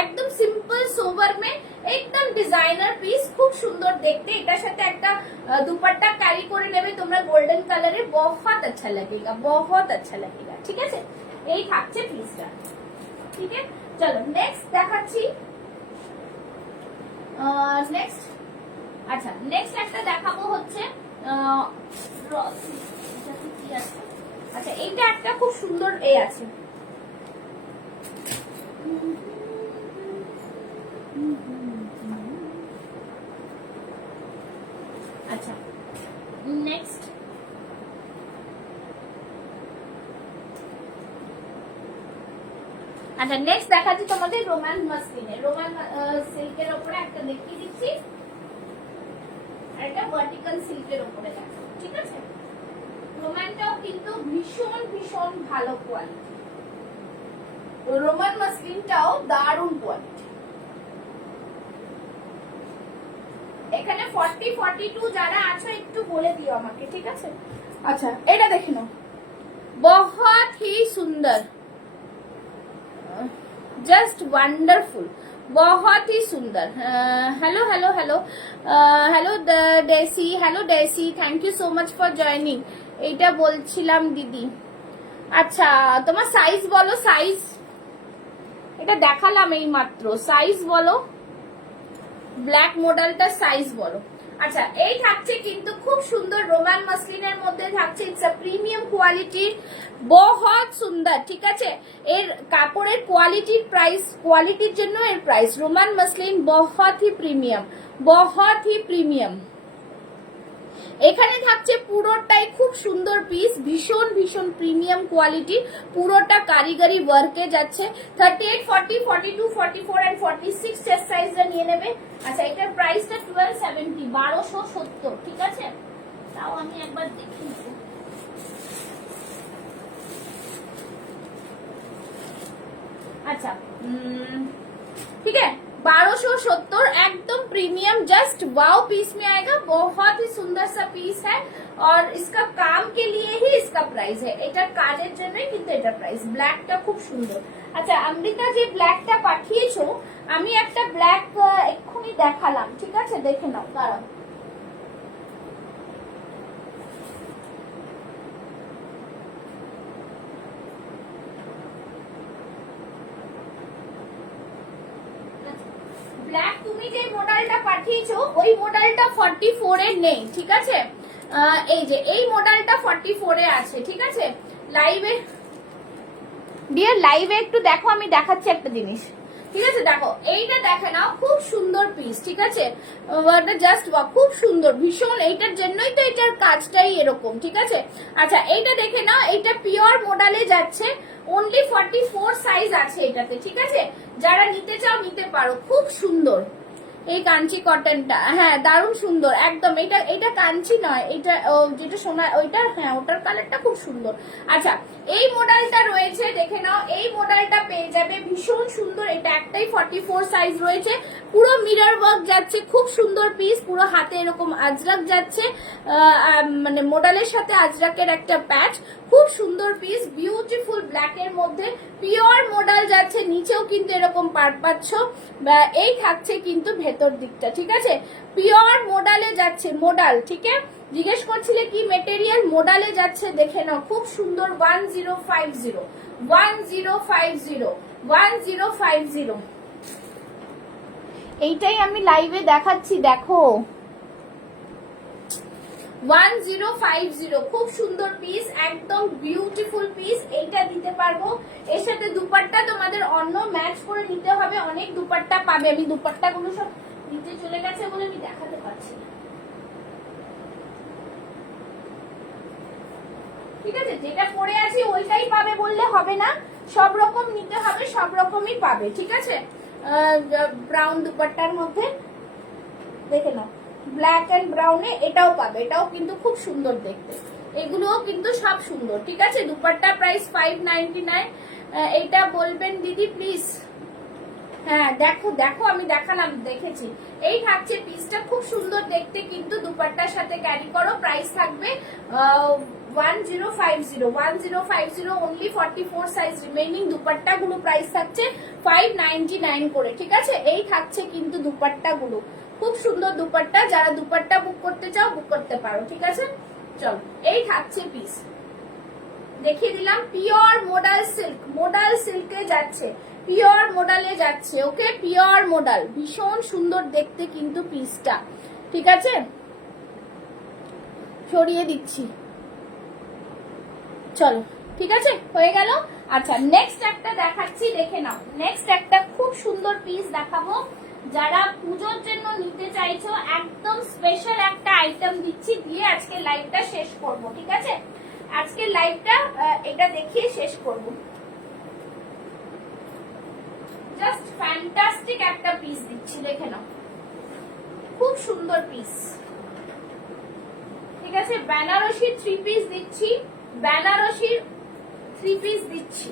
একদম সিম্পল সোবার মে একদম ডিজাইনার পিস, খুব সুন্দর দেখতে। এটার সাথে একটা দুপাট্টা ক্যারি করে নেবে তোমরা গোল্ডেন কালারে, बहुत अच्छा लगेगा, बहुत अच्छा लगेगा, ঠিক আছে। এই থাকছে পিসটা, ঠিক আছে। চলো নেক্সট দেখাচ্ছি। নেক্সট আচ্ছা নেক্সট একটা দেখাবো হচ্ছে কি আছে। আচ্ছা এইটা একটা খুব সুন্দর এ আছে, আচ্ছা নেক্সট আচ্ছা নেক্সট দেখাচ্ছি তোমাদের রোমান মাসলিনে, রোমান সিল্কের উপরে একটা দেখিয়ে দিচ্ছি, আর এটা ভার্টিক্যাল সিল্কের উপরে দেখো, ঠিক আছে। রোমানটাও কিন্তু ভীষণ ভীষণ ভালো কোয়ালিটি, রোমান মাসলিনটাও দারুণ কোয়ালিটি। এখানে 40 42 যারা আছো একটু বলে দিও আমাকে, ঠিক আছে। আচ্ছা এটা দেখে নাও, बहुत ही सुंदर, जस्ट वंडरफुल, बहुत ही सुंदर। Hello hello hello hello Daisy, hello Daisy, thank you so much for joining. এইটা বলছিলাম দিদি। আচ্ছা তোমার সাইজ বলো, সাইজ এটা দেখালাম এই মাত্র, সাইজ বলো, ব্ল্যাক মডেলটা সাইজ বলো। আচ্ছা এই থাকছে কিন্তু খুব সুন্দর রোমান মাসলিনের মধ্যে থাকছে, ইটস আ প্রিমিয়াম কোয়ালিটির, বহুত সুন্দর, ঠিক আছে। এর কাপড়ের কোয়ালিটির প্রাইস, কোয়ালিটির জন্য এর প্রাইস, রোমান মাসলিন বহুত হি প্রিমিয়াম, বহুত হি প্রিমিয়াম। এখানে থাকছে পুরোটাই খুব সুন্দর পিস, ভীষণ ভীষণ প্রিমিয়াম কোয়ালিটি, পুরোটা কারিগরি ওয়ার্কে যাচ্ছে। 38 40 42 44 এন্ড 46 চেস্ট সাইজটা নিয়ে নেবে। আচ্ছা এটার প্রাইসটা 1270, 1270, ঠিক আছে। তাও আমি একবার দেখে নেব। আচ্ছা ठीक है 1270 एकदम प्रीमियम, जस्ट वाओ पीस में आएगा, बहुत ही सुंदर सा पीस है और इसका काम के लिए ही इसका प्राइस है, এটার কাজের জন্যই কিন্তু এটা প্রাইস। ব্ল্যাকটা খুব সুন্দর। আচ্ছা অমৃতা যে ব্ল্যাকটা পাঠিয়েছো, আমি একটা ব্ল্যাক এক্ষুনি দেখালাম, ঠিক আছে, দেখে নাও, দাঁড়াও। ব্ল্যাক তুমি যে মডেলটা পাঠিয়েছো ওই মডেলটা 44 এর নেই, ঠিক আছে। এই যে এই মডেলটা 44 এ আছে, ঠিক আছে। লাইভে ডিয়ার লাইভে একটু দেখো, আমি দেখাচ্ছি একটা জিনিস, ঠিক আছে। দেখো এইটা দেখে নাও, খুব সুন্দর পিস, ঠিক আছে। জাস্ট খুব সুন্দর, ভীষণ, এইটার জন্যই তো এটার কাজটাই এরকম, ঠিক আছে। আচ্ছা এইটা দেখে নাও, এইটা পিওর মডেলে যাচ্ছে, অনলি 44 সাইজ আছে এটাতে, ঠিক আছে। যারা নিতে চাও নিতে পারো, খুব সুন্দর এই কাঞ্চি কটনটা, হ্যাঁ দারুণ সুন্দর একদম। এটা কাঞ্চি নয়, এটা যেটা সোনা ওইটা, হ্যাঁ ওটার কালারটা খুব সুন্দর। আচ্ছা এই মডেলটা রয়েছে, দেখে নাও, এই মডেলটা পেয়ে যাবে ভীষণ সুন্দর। এটা একটাই 44 সাইজ রয়েছে, পুরো মিরর ওয়ার্ক যাচ্ছে, খুব সুন্দর পিস, পুরো হাতে এরকম আজরাক যাচ্ছে, মানে মডেলের সাথে আজরাকের একটা প্যাচ, খুব সুন্দর পিস, বিউটিফুল ব্ল্যাক এর মধ্যে পিওর মডেল যাচ্ছে। নিচেও কিন্তু এরকম পার পাচ্ছ, এই থাকছে কিন্তু ভেতর দিকটা, ঠিক আছে, পিওর মডেলে যাচ্ছে, মডেল, ঠিক আছে। জিজ্ঞেস করছিলে কি মেটেরিয়াল, মডেলে যাচ্ছে, দেখে নাও, খুব সুন্দর। 1050 1050 1050, এইটাই আমি লাইভে দেখাচ্ছি, দেখো 1050, খুব সুন্দর পিস, একদম বিউটিফুল পিস। এইটা দিতে পারবো, এর সাথে দুপাট্টা তোমাদের অন্য ম্যাচ করে নিতে হবে, অনেক দুপাট্টা পাবে। আমি দুপাট্টা গুলো সব নিচে চলে গেছে বলে আমি দেখাতে পারছি না, ঠিক আছে, যেটা পরে আছি ওইটাই পাবে বললে হবে না, সব রকম নিতে হবে, সব রকমই পাবে, ঠিক আছে। ব্রাউন দুপাট্টার মধ্যে দেখে নাও, ব্ল্যাক এন্ড ব্রাউনে এটাও পাবে, এটাও কিন্তু খুব সুন্দর দেখতে, এগুলোও কিন্তু সব সুন্দর, ঠিক আছে। দুপাট্টা প্রাইস 599। এইটা বলবেন দিদি প্লিজ, হ্যাঁ দেখো দেখো, আমি দেখালাম, দেখেছি, এই থাকছে পিসটা, খুব সুন্দর দেখতে, কিন্তু দুপাট্টার সাথে ক্যারি করো। প্রাইস থাকবে 1050 অনলি 44 সাইজ রিমেইনিং। দুপাট্টা গুলো প্রাইস থাকছে 599 করে, ঠিক আছে। এই থাকছে কিন্তু দুপাট্টা গুলো, খুব সুন্দর দুপাট্টা, যারা দুপাট্টা বুক করতে চাও বুক করতে পারো, ঠিক আছে। চলো, এই থাকছে পিস, দেখিয়ে দিলাম, পিওর মডেল সিল্কে যাচ্ছে, পিওর মডেলে যাচ্ছে, ওকে, পিওর মডেল, ভীষণ সুন্দর দেখতে কিন্তু পিসটা, ঠিক আছে। সরিয়ে দিচ্ছি, চলো, ঠিক আছে, হয়ে গেল। আচ্ছা, নেক্সট একটা দেখাচ্ছি, দেখে নাও, নেক্সট একটা খুব সুন্দর পিস দেখাবো, যারা পুজোর জন্য নিতে চাইছো, একদম স্পেশাল একটা আইটেম দিচ্ছি, দিয়ে আজকে লাইভটা শেষ করব, ঠিক আছে। আজকে লাইভটা এটা দেখিয়ে শেষ করব। জাস্ট ফ্যান্টাস্টিক একটা পিস দিচ্ছি, দেখে নাও, খুব সুন্দর পিস, ঠিক আছে। বেনারসি 3 পিস দিচ্ছি, বেনারসির 3 পিস দিচ্ছি,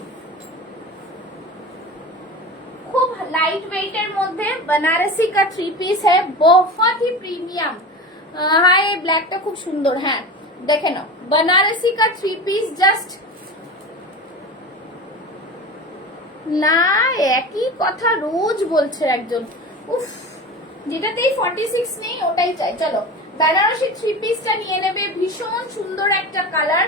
खूब लाइट वेट এর মধ্যে बनारसी का 3 पीस है, बहुत ही प्रीमियम। हाँ, ये ब्लैक টা খুব সুন্দর, হ্যাঁ দেখে নাও, बनारसी का 3 पीस জাস্ট, না একই কথা রোজ বলছে একজন, উফ, যেটাতেই 46 নেই ওটাই চাই। চলো, বেনারসি 3 পিসটা নিয়ে নেবে, ভীষণ সুন্দর একটা কালার,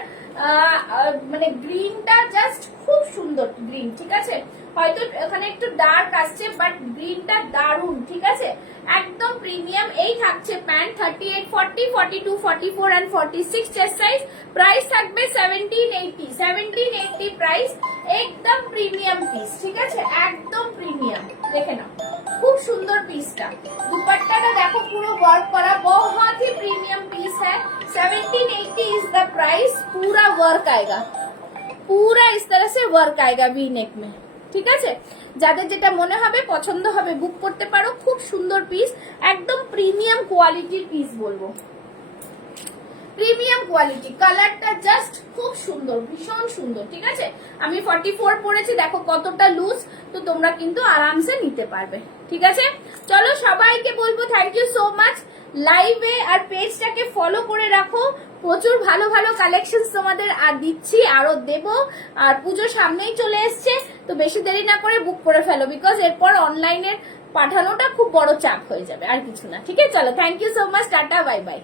মানে গ্রিনটা জাস্ট খুব সুন্দর গ্রিন, ঠিক আছে। হয়তো এখানে একটু ডার্ক আসছে, বাট গ্রিনটা দারুন, ঠিক আছে, একদম প্রিমিয়াম। এই থাকছে pant 38, 40, 42, 44 and 46 chest size. Price থাকবে 1780 প্রাইস, একদম প্রিমিয়াম পিস, ঠিক আছে, একদম প্রিমিয়াম, দেখে নাও, খুব সুন্দর পিসটা। दुपट्टाটা দেখো পুরো ওয়ার্ক করা, बहुत ही प्रीमियम पीस है। 1780 इज द प्राइस, पूरा वर्क आएगा, पूरा इस तरह से वर्क आएगा वी नेक में, ঠিক আছে। যাদের যেটা মনে হবে পছন্দ হবে বুক করতে পারো, খুব সুন্দর পিস, একদম প্রিমিয়াম কোয়ালিটির পিস বলবো, প্রিমিয়াম কোয়ালিটি, কালারটা জাস্ট খুব সুন্দর, ভীষণ সুন্দর, ঠিক আছে। আমি 44 পরেছি, দেখো কতটা লুজ, তো তোমরা কিন্তু আরামসে নিতে পারবে, ঠিক আছে। চলো, সবাইকে বলবো থ্যাংক ইউ সো মাচ, লাইভে আর পেজটাকে ফলো করে রাখো, প্রচুর ভালো ভালো কালেকশন তোমাদের আর দিচ্ছি, আরো দেবো, আর পুজো সামনেই চলে এসছে, তো বেশি দেরি না করে বুক করে ফেলো, বিকজ এরপর অনলাইনের পাঠানোটা খুব বড় চাপ হয়ে যাবে, আর কিছু না, ঠিক আছে। চলো, thank you so much, tata, bye by.